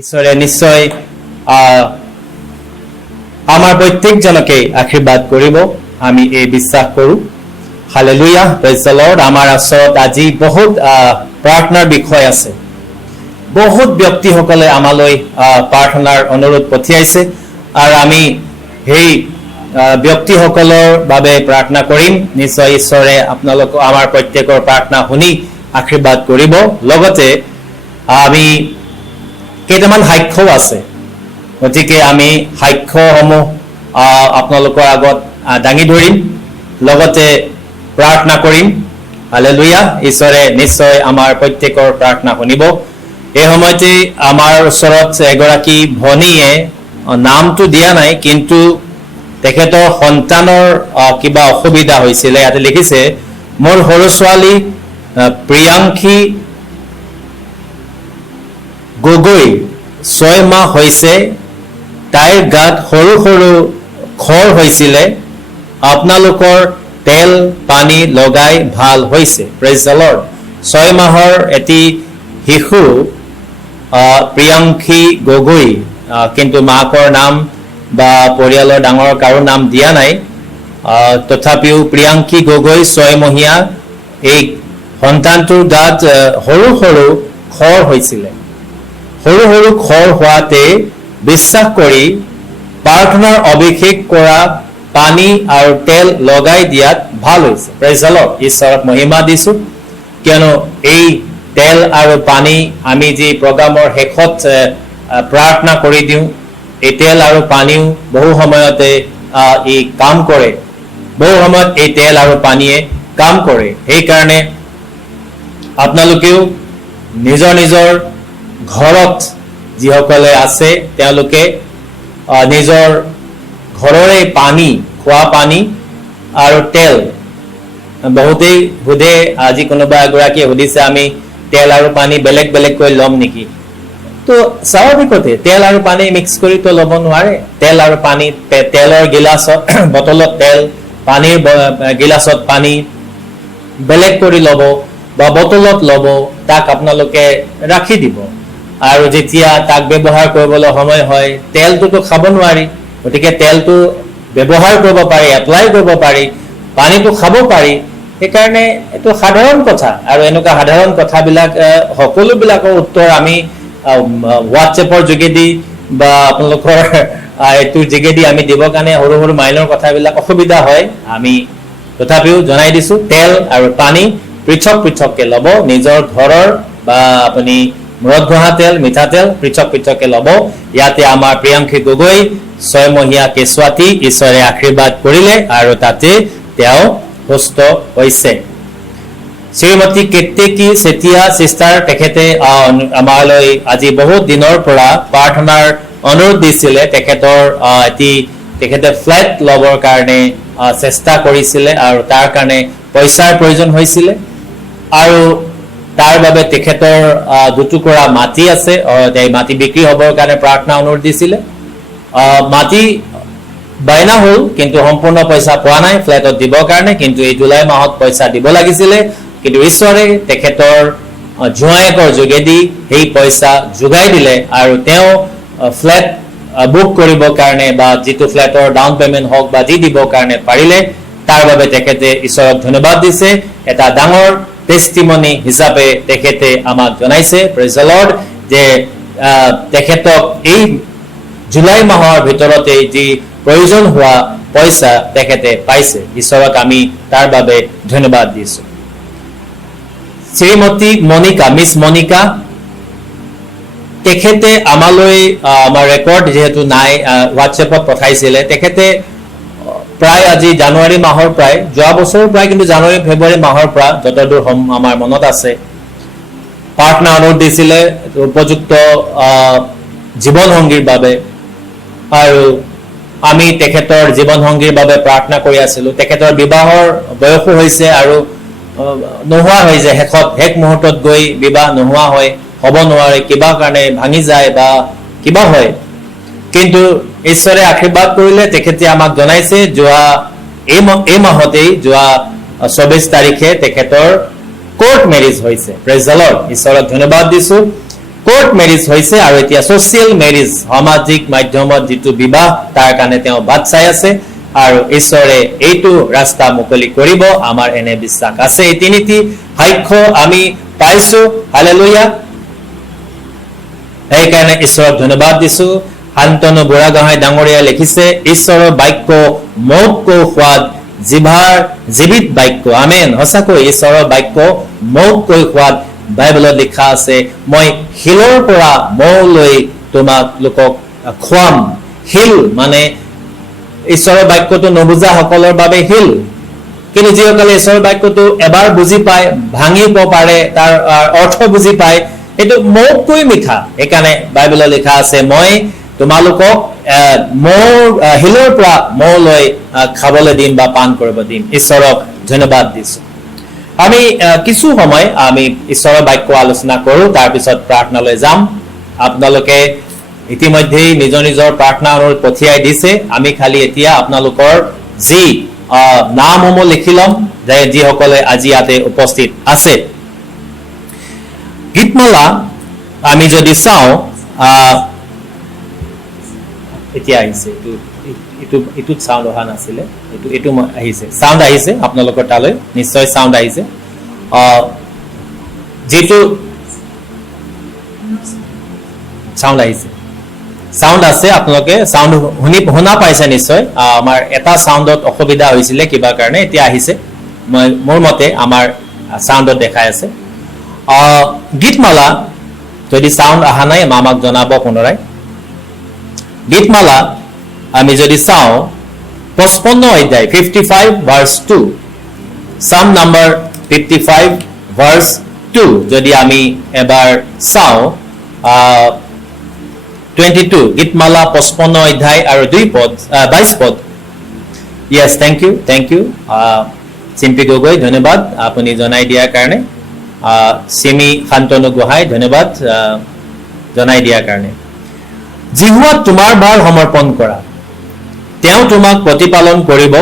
ঈশ্বৰে নিশ্চয় আমাৰ প্ৰত্যেকজনকে আশীৰ্বাদ কৰিব আমি এই বিশ্বাস কৰোঁ হালেলুয়া প্ৰেজ দ্য লৰ্ড আমাৰ ওচৰত আজি বহুত প্ৰাৰ্থনাৰ বিষয় আছে বহুত ব্যক্তিসকলে আমালৈ প্ৰাৰ্থনাৰ অনুৰোধ পঠিয়াইছে আৰু আমি সেই ব্যক্তিসকলৰ বাবে প্ৰাৰ্থনা কৰিম নিশ্চয় ঈশ্বৰে আপোনালোক আমাৰ প্ৰত্যেকৰ প্ৰাৰ্থনা শুনি আশীৰ্বাদ কৰিব লগতে আমি কেইটামান সাক্ষ্য আছে গতিকে আমি সাক্ষ্যসমূহ আপোনালোকৰ আগত দাঙি ধৰিম লগতে প্ৰাৰ্থনা কৰিম হালেলুয়া ঈশ্বৰে নিশ্চয় আমাৰ প্ৰত্যেকৰ প্ৰাৰ্থনা শুনিব এই সময়তে আমাৰ ওচৰত এগৰাকী ভনীয়ে নামটো দিয়া নাই কিন্তু তেখেতৰ সন্তানৰ কিবা অসুবিধা হৈছিলে ইয়াতে লিখিছে মোৰ সৰু ছোৱালী প্ৰিয়াংশী গগৈ 6 মাহ হৈছে তাইৰ গাত সৰু সৰু খৰ হৈছিলে আপোনালোকৰ তেল পানী লগাই ভাল হৈছে প্ৰেজ দ্য লৰ্ড 6 মাহৰ এটি শিশু প্ৰিয়াংশী গগৈ কিন্তু মাকৰ নাম বা পৰিয়ালৰ ডাঙৰ কাৰো নাম দিয়া নাই তথাপিও প্ৰিয়াংশী গগৈ 6 মহীয়া এই সন্তানটোৰ গাত সৰু সৰু খৰ হৈছিলে সৰু সৰু খৰ হোৱাতে বিশ্বাস কৰি প্ৰাৰ্থনাৰ অভিষেক কৰা পানী আৰু তেল লগাই দিয়াত ভাল হৈছে প্ৰেজ দ্য লৰ্ড ঈশ্বৰক মহিমা দিছোঁ কিয়নো এই তেল আৰু পানী আমি যি প্ৰগ্ৰামৰ শেষত প্ৰাৰ্থনা কৰি দিওঁ এই তেল আৰু পানীও বহু সময়তে ই কাম কৰে বহু সময়ত এই তেল আৰু পানীয়ে কাম কৰে সেইকাৰণে আপোনালোকেও নিজৰ নিজৰ ঘৰত যিসকলে আছে তেওঁলোকে নিজৰ ঘৰৰে পানী খোৱা পানী আৰু তেল বহুতেই সোধে আজি কোনোবা এগৰাকীয়ে সুধিছে আমি তেল আৰু পানী বেলেগ বেলেগকৈ ল'ম নেকি তো স্বাভাৱিকতে তেল আৰু পানী মিক্স কৰি তো ল'ব নোৱাৰে তেল আৰু পানী তেলৰ গিলাচত বটলত তেল পানীৰ গিলাচত পানী বেলেগ কৰি ল'ব বা বটলত ল'ব তাক আপোনালোকে ৰাখি দিব আৰু যেতিয়া তাক ব্যৱহাৰ কৰিবলৈ সময় হয় তেলটোতো খাব নোৱাৰি গতিকে তেলটো ব্যৱহাৰ কৰিব পাৰি এপ্লাই কৰিব পাৰি পানীটো খাব পাৰি সেইকাৰণে এইটো সাধাৰণ কথা আৰু এনেকুৱা সাধাৰণ কথাবিলাক সকলোবিলাকৰ উত্তৰ আমি হোৱাটছএপৰ যোগেদি বা আপোনালোকৰ এইটোৰ যোগেদি আমি দিবৰ কাৰণে সৰু সৰু মাইলৰ কথাবিলাক অসুবিধা হয় আমি তথাপিও জনাই দিছোঁ তেল আৰু পানী পৃথক পৃথককৈ ল'ব নিজৰ ঘৰৰ বা আপুনি মূৰত ঘঁহা তেল মিঠাতেল পৃথক পৃথককৈ ল'ব ইয়াতে আমাৰ প্ৰিয়াংশী গগৈ 6 মহীয়া কেঁচুৱাটি ঈশ্বৰে আশীৰ্বাদ কৰিলে আৰু তাতে তেওঁ সুস্থ হৈছে শ্ৰীমতী কেতেকী চেতিয়া চিষ্টাৰ তেখেতে আমালৈ আজি বহুত দিনৰ পৰা প্ৰাৰ্থনাৰ অনুৰোধ দিছিলে তেখেতে ফ্লেট ল'বৰ কাৰণে চেষ্টা কৰিছিলে আৰু তাৰ কাৰণে পইচাৰ প্ৰয়োজন হৈছিলে আৰু তাৰ বাবে তেখেতৰ দুটুকুৰা মাটি আছে মাটি বিক্ৰী হ'বৰ কাৰণে প্ৰাৰ্থনা অনুৰোধ দিছিলে মাটি বাইনা হ'ল কিন্তু সম্পূৰ্ণ পইচা পোৱা নাই ফ্লেটত দিবৰ কাৰণে কিন্তু এই জুলাই মাহত পইচা দিব লাগিছিলে কিন্তু ঈশ্বৰে তেখেতৰ জোঁৱায়েকৰ যোগেদি সেই পইচা যোগাই দিলে আৰু তেওঁ ফ্লেট বুক কৰিবৰ কাৰণে বা যিটো ফ্লেটৰ ডাউন পে'মেণ্ট হওক বা যি দিবৰ কাৰণে পাৰিলে তাৰ বাবে তেখেতে ঈশ্বৰক ধন্যবাদ দিছে এটা ডাঙৰ টেষ্টিমনি হিচাপে তেখেতে আমাক জনাইছে প্ৰেজ দ্য লৰ্ড যে তেখেতক এই জুলাই মাহৰ ভিতৰতে যি প্ৰয়োজন হোৱা পইচা তেখেতে পাইছে ঈশ্বৰক আমি তাৰ বাবে ধন্যবাদ দিছোঁ শ্ৰীমতী মনিকা মিছ মনিকা তেখেতে আমালৈ আমাৰ ৰেকৰ্ড যিহেতু নাই হোৱাটছএপত পঠাইছিলে তেখেতে প্ৰায় আজি জানুৱাৰী মাহৰ প্ৰায় যোৱা বছৰৰ প্ৰায় কিন্তু জানুৱাৰী ফেব্ৰুৱাৰী মাহৰ পৰা যতদূৰ আমাৰ মনত আছে প্ৰাৰ্থনা অনুৰোধ দিছিলে উপযুক্ত জীৱনসংগীৰ বাবে আৰু আমি তেখেতৰ জীৱনসংগীৰ বাবে প্ৰাৰ্থনা কৰি আছিলোঁ তেখেতৰ বিবাহৰ বয়সো হৈছে আৰু নোহোৱা হৈ যায় শেষ মুহূৰ্তত গৈ বিবাহ নোহোৱা হয় হ'ব নোৱাৰে কিবা কাৰণে ভাঙি যায় বা কিবা হয় কিন্তু ঈশ্বৰে আশীৰ্বাদ কৰিলে তেখেতে আমাক জনাইছে যোৱা এই মাহতেই যোৱা 24 তাৰিখে তেখেতৰ কোৰ্ট মেৰিজ হৈছে প্ৰেজ দ্য লৰ্ড ঈশ্বৰক ধন্যবাদ দিছোঁ কোর্ট ম্যারেজ হয়েছে আর এতিয়া সোশিয়াল ম্যারেজ সামাজিক মাধ্যমত যেটো বিবাহ তার কারণে তেওঁ বাদ চাই আছে আর ঈশ্বরে এইটো রাস্তা মুকলি কৰিব আমার এনে বিশ্বাস আছে এই তিনিটি সাক্ষ্য আমি পাইছো হালেলুয়া এই কারণে ঈশ্বরক ধন্যবাদ দিছো শান্তনু বুঢ়াগোহাঁই ডাঙৰীয়া লিখিছে ঈশ্বৰৰ বাক্য মৌতকৈ সোৱাদ জিভাৰ জীৱিত বাক্য আমেন সঁচাকৈ ঈশ্বৰৰ বাক্য মৌতকৈ সোৱাদ বাইবেলত লিখা আছে মই শিলৰ পৰা মৌ লৈ তোমালোকক খুৱাম শিল মানে ঈশ্বৰৰ বাক্যটো নবুজা সকলৰ বাবে শিল কিন্তু যিসকলে ঈশ্বৰৰ বাক্যটো এবাৰ বুজি পায় ভাঙিব পাৰে তাৰ অৰ্থ বুজি পায় এটো মৌতকৈ মিঠা একানে বাইবেলত লিখা আছে মই তোমালোকক মৌ শিলৰ পৰা মৌ লৈ খাবলৈ দিম বা পান কৰিব দিম ঈশ্বৰক ধন্যবাদ দিছো আমি কিছু সময় আমি ঈশ্বৰৰ বাক্য আলোচনা কৰো তাৰ পিছত প্ৰাৰ্থনালৈ যাম আপোনালোকে ইতিমধ্যে নিজৰ নিজৰ প্ৰাৰ্থনা অনুৰোধ পঠিয়াই দিছে আমি খালি এতিয়া আপোনালোকৰ যি নামসমূহ লিখি লম যিসকলে আজি ইয়াতে উপস্থিত আছে গীতমালা আমি যদি চাওঁ এতিয়া আহিছে এইটোত সাউন্ড অহা নাছিলে এইটো আহিছে সাউন্ড আহিছে আপোনালোকৰ তালৈ নিশ্চয় সাউন্ড আহিছে যেটো সাউন্ড আহিছে সাউন্ড আছে আপোনালোকে সাউন্ড শুনা পাইছে নিশ্চয় আমাৰ এটা সাউন্ডত অসুবিধা হৈছিল কিবা কাৰণে এতিয়া আহিছে মোৰ মতে আমাৰ সাউন্ডত দেখাই আছে গীতমালা যদি সাউন্ড অহা নাই আমাক জনাব পুনৰাই গীতমালা আমি যদি চাও 55 অধ্যায় 55 ভাৰ্স 2 সাম নাম্বাৰ 55 ভাৰ্স 2 যদি আমি এবাৰ চাও 22 গীতমালা 55 অধ্যায় আৰু 22 পদ yes thank you Chimpi Gogoi ধন্যবাদ আপুনি জনাই দিয়াৰ কাৰণে সিমি শান্তনু গোহাঁই ধন্যবাদ জনাই দিয়াৰ কাৰণে জিহুৱাক তোমাৰ ভাৰ সমৰ্পণ কৰা তেওঁ তোমাক প্ৰতিপালন কৰিব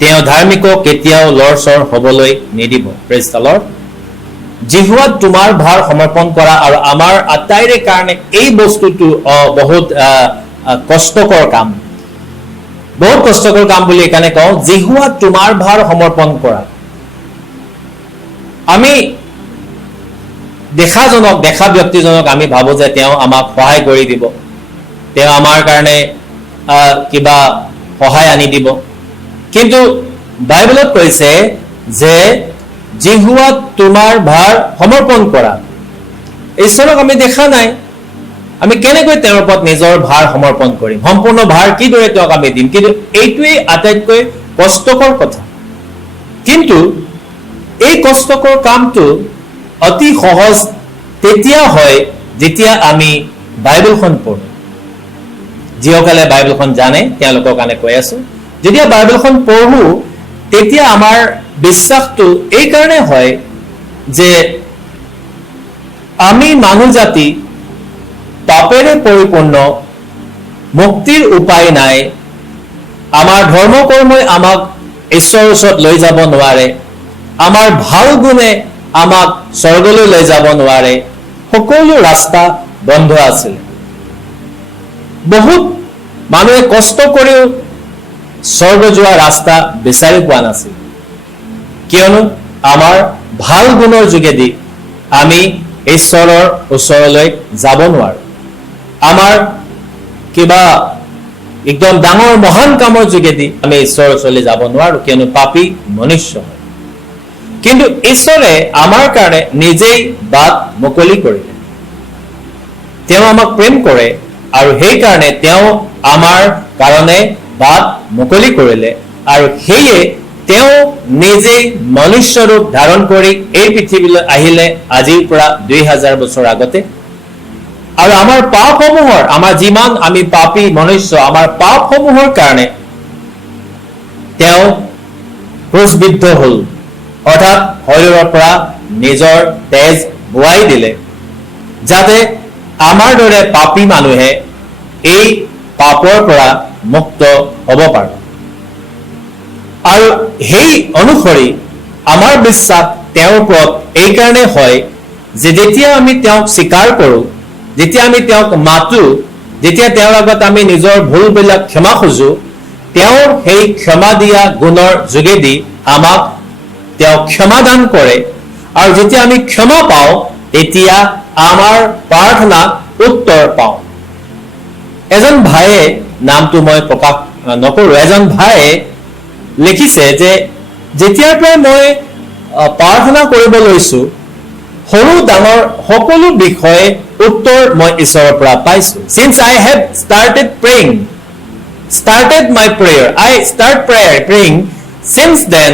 তেওঁ ধাৰ্মিকক কেতিয়াও লৰচৰ হ'বলৈ নিদিব প্ৰেজ দ্য লৰ্ড জিহুৱাক তোমাৰ ভাৰ সমৰ্পণ কৰা আৰু আমাৰ আটাইৰে কাৰণে এই বস্তুটো বহুত কষ্টকৰ কাম বুলি এখানে কওঁ জিহুৱাক তোমাৰ ভাৰ সমৰ্পণ কৰা আমি দেখা ব্যক্তিজনক আমি ভাবো যে তেওঁ আমাক সহায় কৰি দিব তেওঁ আমাৰ কাৰণে কিবা সহায় আনি দিব কিন্তু বাইবেলত কৈছে যে জিহুৱাক তোমাৰ ভাৰ সমৰ্পণ কৰা ঈশ্বৰক আমি দেখা নাই আমি কেনেকৈ তেওঁৰ ওপৰত নিজৰ ভাৰ সমৰ্পণ কৰিম সম্পূৰ্ণ ভাৰ কিদৰে তেওঁক আমি দিম কিন্তু এইটোৱেই আটাইতকৈ কষ্টকৰ কথা কিন্তু এই কষ্টকৰ কামটো অতি সহজ তেতিয়া হয় যেতিয়া আমি বাইবেলখন পঢ়ো যিসকলে বাইবেলখন জানে তেওঁলোকৰ কাৰণে কৈ আছো যেতিয়া বাইবেলখন পঢ়ো তেতিয়া আমাৰ বিশ্বাসটো এই কাৰণে হয় যে আমি মানুহ জাতি পাপেৰে পৰিপূৰ্ণ মুক্তিৰ উপায় নাই আমাৰ ধৰ্ম কৰ্মই আমাক ঈশ্বৰৰ ওচৰত লৈ যাব নোৱাৰে আমাৰ ভাল গুণে আমাক স্বৰ্গলৈ লৈ যাব নোৱাৰে সকলো ৰাস্তা বন্ধ আছিল বহুত মানুহে কষ্ট কৰিও স্বৰ্গ যোৱা ৰাস্তা বিচাৰি পোৱা নাছিল কিয়নো আমাৰ ভাল গুণৰ যোগেদি আমি ঈশ্বৰৰ ওচৰলৈ যাব নোৱাৰো আমাৰ কিবা একদম ডাঙৰ মহান কামৰ যোগেদি আমি ঈশ্বৰৰ ওচৰলৈ যাব নোৱাৰো কিয়নো পাপী মনুষ্য কিন্তু ঈশ্বৰে আমাৰ কাৰণে নিজেই বাট মুকলি কৰিলে তেওঁ আমাক প্ৰেম কৰে আৰু সেই কাৰণে তেওঁ আমাৰ কাৰণে বাট মুকলি কৰিলে আৰু সেয়ে তেওঁ নিজেই মনুষ্য ৰূপ ধাৰণ কৰি এই পৃথিৱীলৈ আহিলে আজিৰ পৰা 2000 বছৰ আগতে আৰু আমাৰ পাপসমূহৰ আমাৰ যিমান আমি পাপী মনুষ্য আমাৰ পাপসমূহৰ কাৰণে তেওঁ ক্ৰুচবিদ্ধ হ'ল অৰ্থাৎ শৰীৰৰ পৰা নিজৰ তেজ বোৱাই দিলে যাতে আমাৰ দৰে পাপী মানুহে এই পাপৰ পৰা মুক্ত হ'ব পাৰে আৰু সেই অনুসৰি আমাৰ বিশ্বাস তেওঁৰ ওপৰত এই কাৰণে হয় যে যেতিয়া আমি তেওঁক স্বীকাৰ কৰোঁ যেতিয়া আমি তেওঁক মাতো, যেতিয়া তেওঁৰ আগত আমি নিজৰ ভুলবিলাক ক্ষমা খোজো, তেওঁৰ সেই ক্ষমা দিয়া গুণৰ যোগেদি আমাক তেওঁ ক্ষমাদান কৰে। আৰু যেতিয়া আমি ক্ষমা পাওঁ, তেতিয়া আমাৰ প্ৰাৰ্থনা উত্তৰ পাওঁ। এজন ভাইয়ে, নামটো মই প্ৰকাশ নকৰো, এজন ভাইয়ে লিখিছে যে যেতিয়াৰ পৰাই মই প্ৰাৰ্থনা কৰিব লৈছো, সৰু ডাঙৰ সকলো বিষয়ে উত্তৰ মই ঈশ্বৰৰ পৰা পাইছো। Since I have started my prayer, I start praying, since then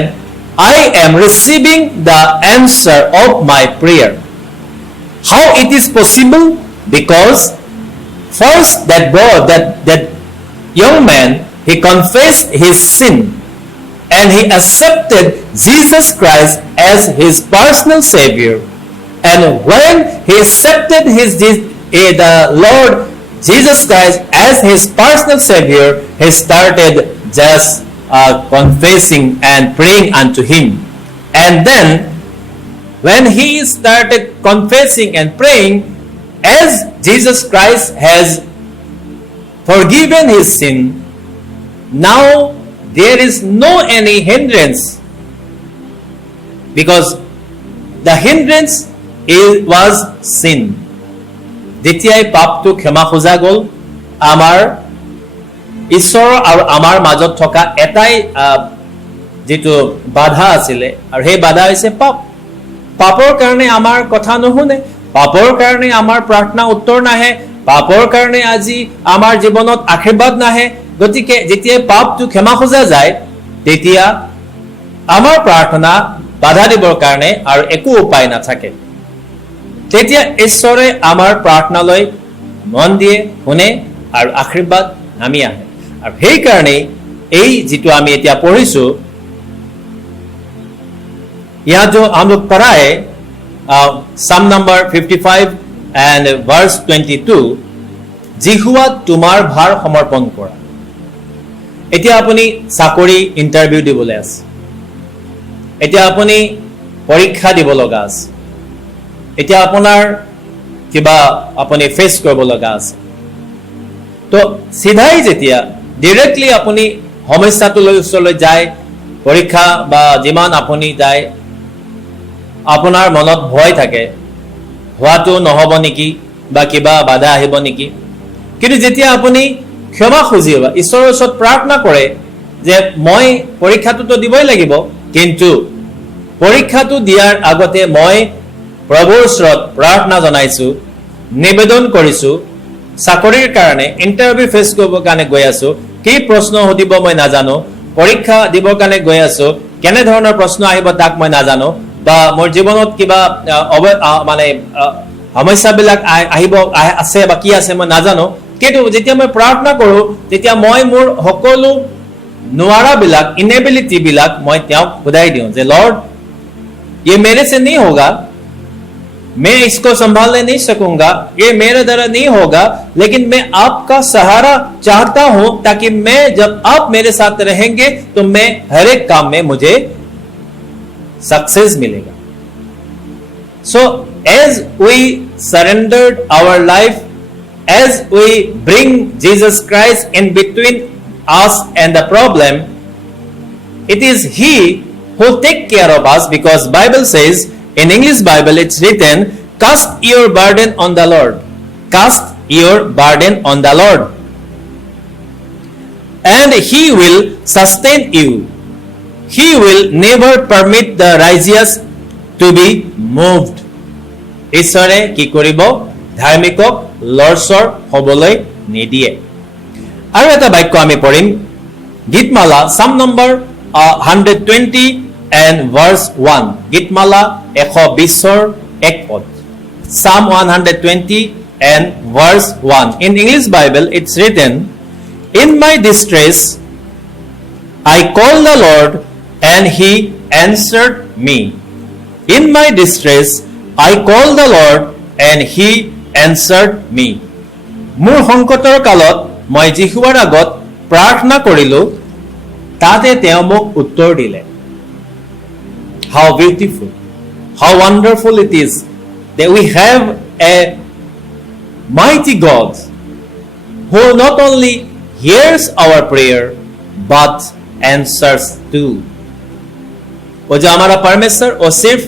I am receiving the answer of my prayer. How it is possible? Because first that young man, he confessed his sin and he accepted Jesus Christ as his personal savior. And when he accepted the Lord Jesus Christ as his personal savior, he started just confessing and praying unto him. And then when he started confessing and praying, as Jesus Christ has forgiven his sin, now there is no any hindrance, because the hindrance was sin. যেতিয়াই পাপটো ক্ষমা খোজা গ'ল, আমাৰ ঈশ্বৰ আৰু আমাৰ মাজত থকা এটাই যিটো বাধা আছিলে, আৰু সেই বাধা হৈছে পাপ। পাপৰ কাৰণে আমাৰ কথা নুশুনে, পাপৰ কাৰণে আমাৰ প্ৰাৰ্থনা উত্তৰ নাহে, পাপৰ কাৰণে আজি আমাৰ জীৱনত আশীৰ্বাদ নাহে। গতিকে যেতিয়া পাপটো ক্ষমা খোজা যায়, তেতিয়া আমাৰ প্ৰাৰ্থনা বাধা দিবৰ কাৰণে আৰু একো উপায় নাথাকে। তেতিয়া ঈশ্বৰে আমাৰ প্ৰাৰ্থনালৈ মন দিয়ে, শুনে আৰু আশীৰ্বাদ নামি আহে। আৰু সেইকাৰণে এই যিটো আমি এতিয়া পঢ়িছো, यहाँ जो हम लोग पढ़ा है Psalm number 55 and verse 22, जिहुआ तुम्हार भार समर्पण কৰা। এতিয়া আপুনি চাকৰি ইন্টাৰভিউ দিবলৈ আছে, এতিয়া আপুনি পৰীক্ষা দিব লগা আছে, এতিয়া আপোনাৰ কিবা আপুনি ফেচ কৰিব লগা আছে, তো সিধাই যেতিয়া ডাইৰেক্টলি আপুনি সমস্যাটোলৈ ওচৰলৈ যায়, পৰীক্ষা বা যিমান আপুনি যায়, আপোনাৰ মনত ভয় থাকে, হোৱাটো নহ'ব নেকি বা কিবা বাধা আহিব নেকি। কিন্তু যেতিয়া আপুনি ক্ষমা খুজিব, ঈশ্বৰৰ ওচৰত প্ৰাৰ্থনা কৰে যে মই পৰীক্ষাটোতো দিবই লাগিব, কিন্তু পৰীক্ষাটো দিয়াৰ আগতে মই প্ৰভুৰ ওচৰত প্ৰাৰ্থনা জনাইছো, নিবেদন কৰিছো, চাকৰিৰ কাৰণে ইণ্টাৰভিউ ফেচ কৰিবৰ কাৰণে গৈ আছো, কি প্ৰশ্ন সুধিব মই নাজানো, পৰীক্ষা দিবৰ কাৰণে গৈ আছো, কেনে ধৰণৰ প্ৰশ্ন আহিব তাক মই নাজানো, বা মোৰ জীৱনত কিবা মানে সমস্যাবিলাক আহিব আছে বা কি আছে মই নাজানো। কিন্তু যেতিয়া মই প্ৰাৰ্থনা কৰো, তেতিয়া মই মোৰ সকলো নোৱাৰাবিলাক, ইনেবিলিটি বিলাক মই তেওঁক বুজাই দিওঁ যে লৰ্ড, ये मेरे से नहीं होगा, मैं इसको संभालने नहीं सकूंगा, ये मेरे द्वारा नहीं होगा, लेकिन मैं आपका सहारा चाहता हूं, ताकि मैं जब आप मेरे साथ रहेंगे तो मैं हर एक काम में मुझे सक्सेस मिलेगा। So as we surrendered our life, as we bring Jesus Christ in between us and the problem, it is He who take care of us, because Bible says, in English Bible it's written, cast your burden on the Lord, cast your burden on the Lord, and He will sustain you. He will never permit the righteous to be moved. ঈশ্বৰে কি কৰিব? ধাৰ্মিকক লৰচৰ হ'বলৈ নিদিয়ে। আৰু এটা বাক্য আমি পঢ়িম, গীতমালা Psalm number 120 and verse 1, গীতমালা 120 এক পদ, Psalm 120 and verse 1. In English Bible it's written, in my distress I called the Lord and He answered me. In my distress I called the Lord and He answered me. মোৰ সংকটৰ কালত মই যিহুৱাৰ আগত প্ৰাৰ্থনা কৰিলো, তাতে তেওঁ মোক উত্তৰ দিলে। How beautiful, how wonderful it is that we have a mighty God who not only hears our prayer but answers too. वो जो हमारा परमेश्वर वो सिर्फ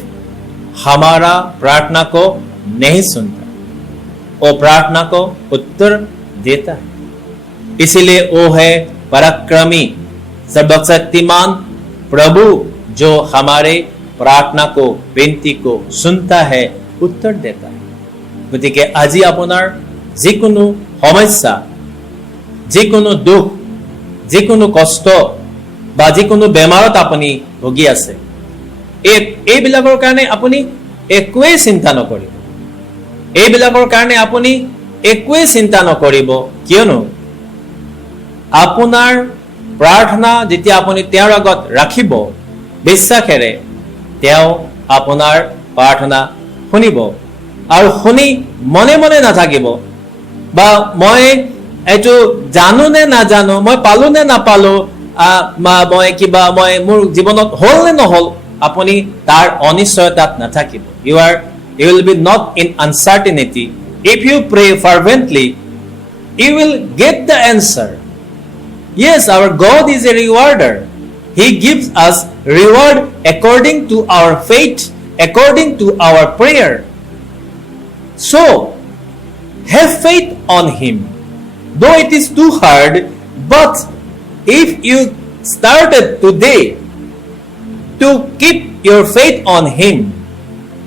हमारा प्रार्थना को नहीं सुनता, वो प्रार्थना को उत्तर देता है। इसीलिए वो है पराक्रमी सर्वशक्तिमान प्रभु जो हमारे प्रार्थना को विनती को सुनता है, उत्तर देता है। গতিকে আজি আপোনাৰ যিকোনো সমস্যা, যিকোনো দুখ, যিকোনো কষ্ট বা যিকোনো বেমাৰত আপুনি ভুগি আছে, এইবিলাকৰ কাৰণে আপুনি একোৱেই চিন্তা নকৰিব। এইবিলাকৰ কাৰণে আপুনি একোৱেই চিন্তা নকৰিব, কিয়নো আপোনাৰ প্ৰাৰ্থনা যেতিয়া আপুনি তেওঁৰ আগত ৰাখিব বিশ্বাসেৰে, তেওঁ আপোনাৰ প্ৰাৰ্থনা শুনিব। আৰু শুনি মনে মনে নাথাকিব বা মই এইটো জানো নে নাজানো, মই পালো নে নাপালো, মই মোৰ জীৱনত হল নে নহল, আপুনি তাৰ অনিশ্চয়তাত নাথাকিব। You will be not in uncertainty. If you pray fervently, you will get the answer. Yes, our God is a rewarder. He gives us reward according to our faith, according to our prayer. So, have faith on Him. Though it is too hard, but if you started today to keep your faith on Him,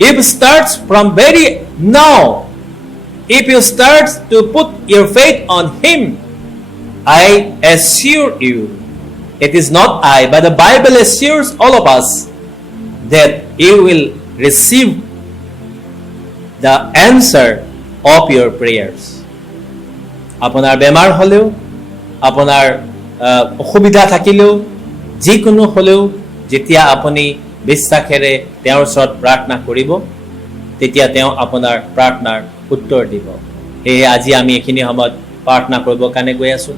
if it starts from very now, if you start to put your faith on Him, I assure you, it is not I, but the Bible assures all of us that you will receive the answer of your prayers. আপোনাৰ বেমাৰ হলেও, আপোনাৰ অসুবিধা থাকিলেও, যিকোনো হলেও, যেতিয়া আপুনি বিশ্বাসেৰে তেওঁৰ ওচৰত প্ৰাৰ্থনা কৰিব, তেতিয়া তেওঁ আপোনাৰ প্ৰাৰ্থনাৰ উত্তৰ দিব। সেয়ে আজি আমি এইখিনি সময়ত প্ৰাৰ্থনা কৰিবৰ কাৰণে গৈ আছো।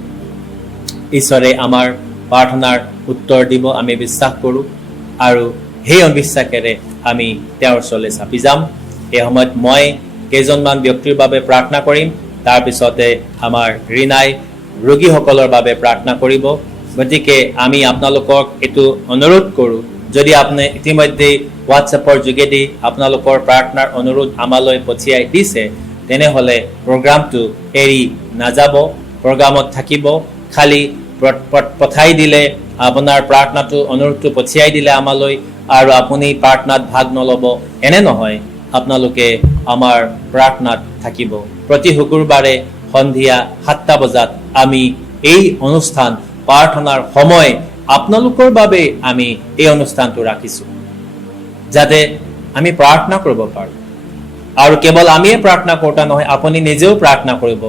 ঈশ্বৰে আমাৰ প্ৰাৰ্থনাৰ উত্তৰ দিব আমি বিশ্বাস কৰোঁ, আৰু সেই অবিশ্বাসেৰে আমি তেওঁৰ ওচৰলৈ চাপি যাম। এই সময়ত মই কেইজনমান ব্যক্তিৰ বাবে প্ৰাৰ্থনা কৰিম, তাৰপিছতে আমাৰ ৰীণাই ৰোগীসকলৰ বাবে প্ৰাৰ্থনা কৰিব। গতিকে আমি আপোনালোকক এইটো অনুৰোধ কৰোঁ, যদি আপুনি ইতিমধ্যে হোৱাটছএপৰ যোগেদি আপোনালোকৰ প্ৰাৰ্থনাৰ অনুৰোধ আমালৈ পঠিয়াই দিছে, তেনেহ'লে প্ৰগ্ৰামটো এৰি নাযাব, প্ৰগ্ৰামত থাকিব। খালি পঠাই দিলে আপোনাৰ প্ৰাৰ্থনাটো অনুৰোধটো পঠিয়াই দিলে আমালৈ আৰু আপুনি প্ৰাৰ্থনাত ভাগ নল'ব, এনে নহয়। আপোনালোকে আমাৰ প্ৰাৰ্থনাত থাকিব। প্ৰতি শুকুৰবাৰে সন্ধিয়া 7টা বজাত আমি এই অনুষ্ঠান প্ৰাৰ্থনাৰ সময় আপোনালোকৰ বাবে আমি এই অনুষ্ঠানটো ৰাখিছোঁ, যাতে আমি প্ৰাৰ্থনা কৰিব পাৰোঁ। আৰু কেৱল আমিয়ে প্ৰাৰ্থনা কৰোঁতা নহয়, আপুনি নিজেও প্ৰাৰ্থনা কৰিব।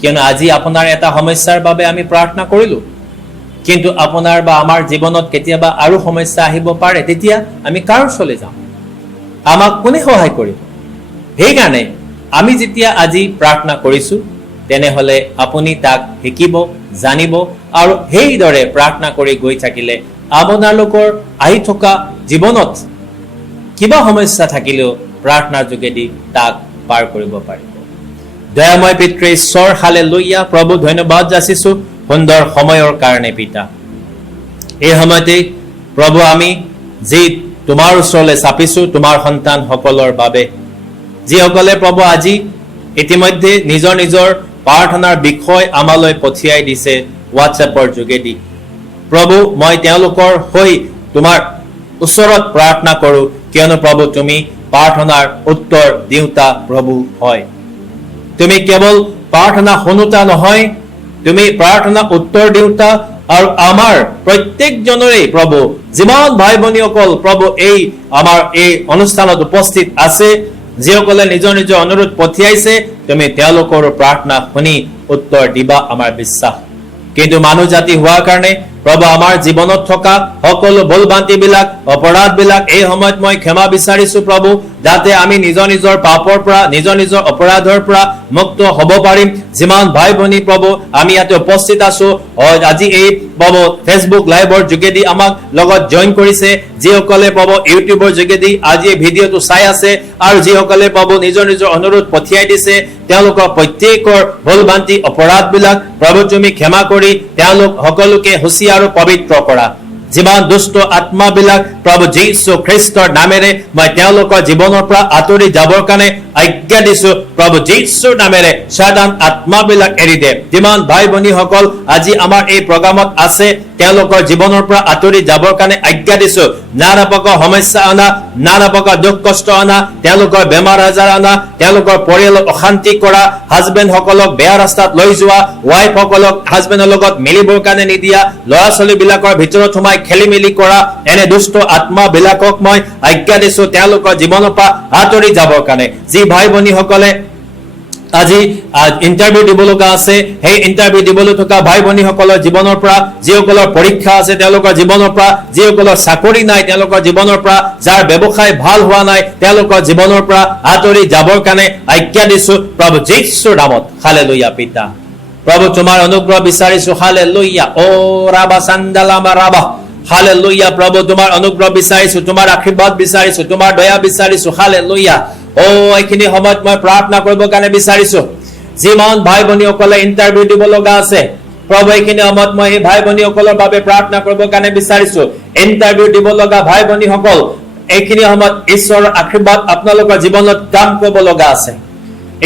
কিয়নো আজি আপোনাৰ এটা সমস্যাৰ বাবে আমি প্ৰাৰ্থনা কৰিলোঁ, কিন্তু আপোনাৰ বা আমাৰ জীৱনত কেতিয়াবা আৰু সমস্যা আহিব পাৰে, তেতিয়া আমি কাৰ ওচৰলৈ যাম? আমাক কোনে সহায় কৰিব? সেইকাৰণে আমি যেতিয়া আজি প্ৰাৰ্থনা কৰিছোঁ, তেনেহ'লে আপুনি তাক শিকিব, জানিব, আৰু সেইদৰে প্ৰাৰ্থনা কৰি গৈ থাকিলে আপোনালোকৰ আহি থকা জীৱনত কিবা সমস্যা থাকিলেও প্ৰাৰ্থনাৰ যোগেদি তাক পাৰ কৰিব পাৰিব। দয়াময় পিতৃ ঈশ্বৰ, হালেলুয়া। প্ৰভু ধন্যবাদ যাচিছোঁ সুন্দৰ সময়ৰ কাৰণে পিতা। এই সময়তে প্ৰভু আমি যি তোমাৰ ওচৰলৈ চাপিছোঁ তোমাৰ সন্তানসকলৰ বাবে, যিসকলে প্ৰভু আজি ইতিমধ্যে নিজৰ নিজৰ প্ৰাৰ্থনাৰ বিষয় আমালৈ পঠিয়াই দিছে হোৱাটছএপৰ যোগেদি। প্ৰভু মই তেওঁলোকৰ হৈ তোমাৰ ওচৰত প্ৰাৰ্থনা কৰোঁ, কিয়নো প্ৰভু তুমি প্ৰাৰ্থনাৰ উত্তৰ দিওঁতা প্ৰভু হয়। তুমি কেৱল প্ৰাৰ্থনা শুনোতা নহয়, তুমি প্ৰাৰ্থনা উত্তৰ দিওঁতা। আৰু আমাৰ প্ৰত্যেকজনৰে প্ৰভু যিমান ভাই ভনীসকল প্ৰভু এই আমাৰ এই অনুষ্ঠানত উপস্থিত আছে, যিসকলে নিজৰ নিজৰ অনুৰোধ পঠিয়াইছে, তুমি তেওঁলোকৰ প্ৰাৰ্থনা শুনি উত্তৰ দিবা আমাৰ বিশ্বাস। কিন্তু মানুহ জাতি হোৱাৰ কাৰণে প্ৰভু আমাৰ জীৱনত থকা সকলো ভুল ভ্ৰান্তিবিলাক, অপৰাধবিলাক এই সময়ত মই ক্ষমা বিচাৰিছো প্ৰভু, যাতে আমি নিজৰ নিজৰ পাপৰ পৰা নিজৰ নিজৰ অপৰাধৰ পৰা মুক্ত হ'ব পাৰিম। যিমান ভাই ভনী প্ৰভু আমি ইয়াতে উপস্থিত আছো, আজি এই প্ৰভু ফেচবুক লাইভৰ যোগেদি আমাক লগত জইন কৰিছে, যিসকলে প্ৰভু ইউটিউবৰ যোগেদি আজি এই ভিডিঅ'টো চাই আছে, আৰু যিসকলে প্ৰভু নিজৰ নিজৰ অনুৰোধ পঠিয়াই দিছে, তেওঁলোকৰ প্ৰত্যেকৰ ভুল ভ্ৰান্তি অপৰাধবিলাক প্ৰভু তুমি ক্ষমা কৰি তেওঁলোক সকলোকে শুচি আৰু পবিত্ৰ কৰা। যিমান দুষ্ট আত্মাবিলাক প্ৰভু যীশু খ্ৰীষ্টৰ নামেৰে মই তেওঁলোকৰ জীৱনৰ পৰা আঁতৰি যাবৰ কাৰণে আজ্ঞা দিছো। প্ৰভু যীশুৰ নামেৰে সাধাৰণ আত্মাবিলাক এৰি দে। যিমান ভাই ভনীসকল আজি আমাৰ এই প্ৰগ্ৰামত আছে, তেওঁলোকৰ জীৱনৰ পৰা আঁতৰি যাবৰ কাৰণে আজ্ঞা দিছো। নানা প্ৰকাৰ সমস্যা অনা, নানা প্ৰকাৰ দুখ কষ্ট অনা, তেওঁলোকৰ বেমাৰ আজাৰ অনা, তেওঁলোকৰ পৰিয়ালক অশান্তি কৰা, হাজবেণ্ড সকলক বেয়া ৰাস্তাত লৈ যোৱা, ৱাইফ সকলক হাজবেণ্ডৰ লগত মিলিবৰ কাৰণে নিদিয়া, ল'ৰা ছোৱালী বিলাকৰ ভিতৰত সোমাই খেলি মেলি কৰা, এনে দুষ্ট আত্মাবিলাকক মই আজ্ঞা দিছো তেওঁলোকৰ জীৱনৰ পৰা আঁতৰি যাবৰ কাৰণে। যি ভাই ভনীসকলে আজি ইণ্টাৰভিউ দিব লগা আছে, সেই ইণ্টাৰভিউ দিবলৈ থকা ভাই ভনীসকলৰ জীৱনৰ পৰা, যিসকলৰ পৰীক্ষা আছে তেওঁলোকৰ জীৱনৰ পৰা, যিসকলৰ চাকৰি নাই তেওঁলোকৰ জীৱনৰ পৰা, যাৰ ব্যৱসায় ভাল হোৱা নাই তেওঁলোকৰ জীৱনৰ পৰা আঁতৰি যাবৰ কাৰণে আজ্ঞা দিছো প্ৰভু যীশুৰ নামত। হালেলুয়া। পিতা প্ৰভু তোমাৰ অনুগ্ৰহ বিচাৰিছো। হালেলুয়া। ও ৰাবা চান্দালামা ৰাবা। হালেলুয়া। প্ৰভু তোমাৰ অনুগ্ৰহ বিচাৰিছো, তোমাৰ আশীৰ্বাদ বিচাৰিছো, তোমাৰ দয়া বিচাৰিছো। হালেলুয়া। এইখিনি সময়ত মই প্ৰাৰ্থনা কৰিবৰ কাৰণে বিচাৰিছো। যিমান ভাই ভনীসকলে ইণ্টাৰভিউ দিব লগা আছে প্ৰভু, এইখিনি সময়ত মই এই ভাই ভনীসকলৰ বাবে প্ৰাৰ্থনা কৰিবৰ কাৰণে বিচাৰিছো। ইণ্টাৰভিউ দিব লগা ভাই ভনীসকল, এইখিনি সময়ত ঈশ্বৰৰ আশীৰ্বাদ আপোনালোকৰ জীৱনত কাম কৰিব লগা আছে।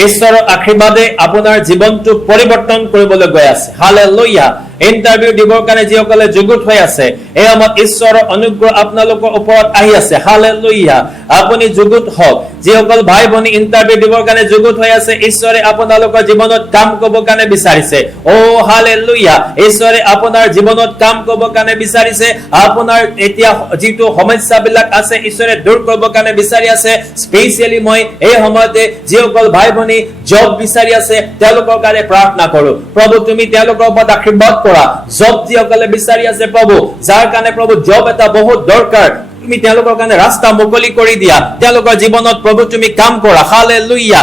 ঈশ্বৰৰ আশীৰ্বাদে আপোনাৰ জীৱনটো পৰিৱৰ্তন কৰিবলৈ গৈ আছে। হালেলুয়া। ইণ্টাৰভিউ দিবৰ কাৰণে যিসকলে যুগুত হৈ আছে, এই সময়ত ঈশ্বৰৰ অনুগ্ৰহ আপোনালোকৰ ওপৰত আহি আছে। হালেলুয়া। আপুনি যুগুত হওক। যিসকল ভাই ভনী ইণ্টাৰভিউ দিবৰ কাৰণে যুগুত হৈ আছে, ঈশ্বৰে আপোনালোকৰ জীৱনত কাম কৰিবৰ কাৰণে বিচাৰিছে। হালেলুয়া। ঈশ্বৰে আপোনাৰ জীৱনত কাম কৰিবৰ কাৰণে বিচাৰিছে। আপোনাৰ এতিয়া যিটো সমস্যাবিলাক আছে ঈশ্বৰে দূৰ কৰিবৰ কাৰণে বিচাৰি আছে। স্পেচিয়েলি মই এই সময়তে যিসকল ভাই ভনী জব বিচাৰি আছে তেওঁলোকৰ কাৰণে প্ৰাৰ্থনা কৰো। প্ৰভু তুমি তেওঁলোকৰ ওপৰত আশীৰ্বাদ কৰা। জব যিসকলে বিচাৰি আছে প্ৰভু, যাৰ কাৰণে প্ৰভু জব এটা বহুত দৰকাৰ, তুমি তেওঁলোকৰ কাৰণে ৰাস্তা মুকলি কৰি দিয়া। তেওঁলোকৰ জীৱনত প্ৰভু তুমি কাম কৰা। হালেলুয়া।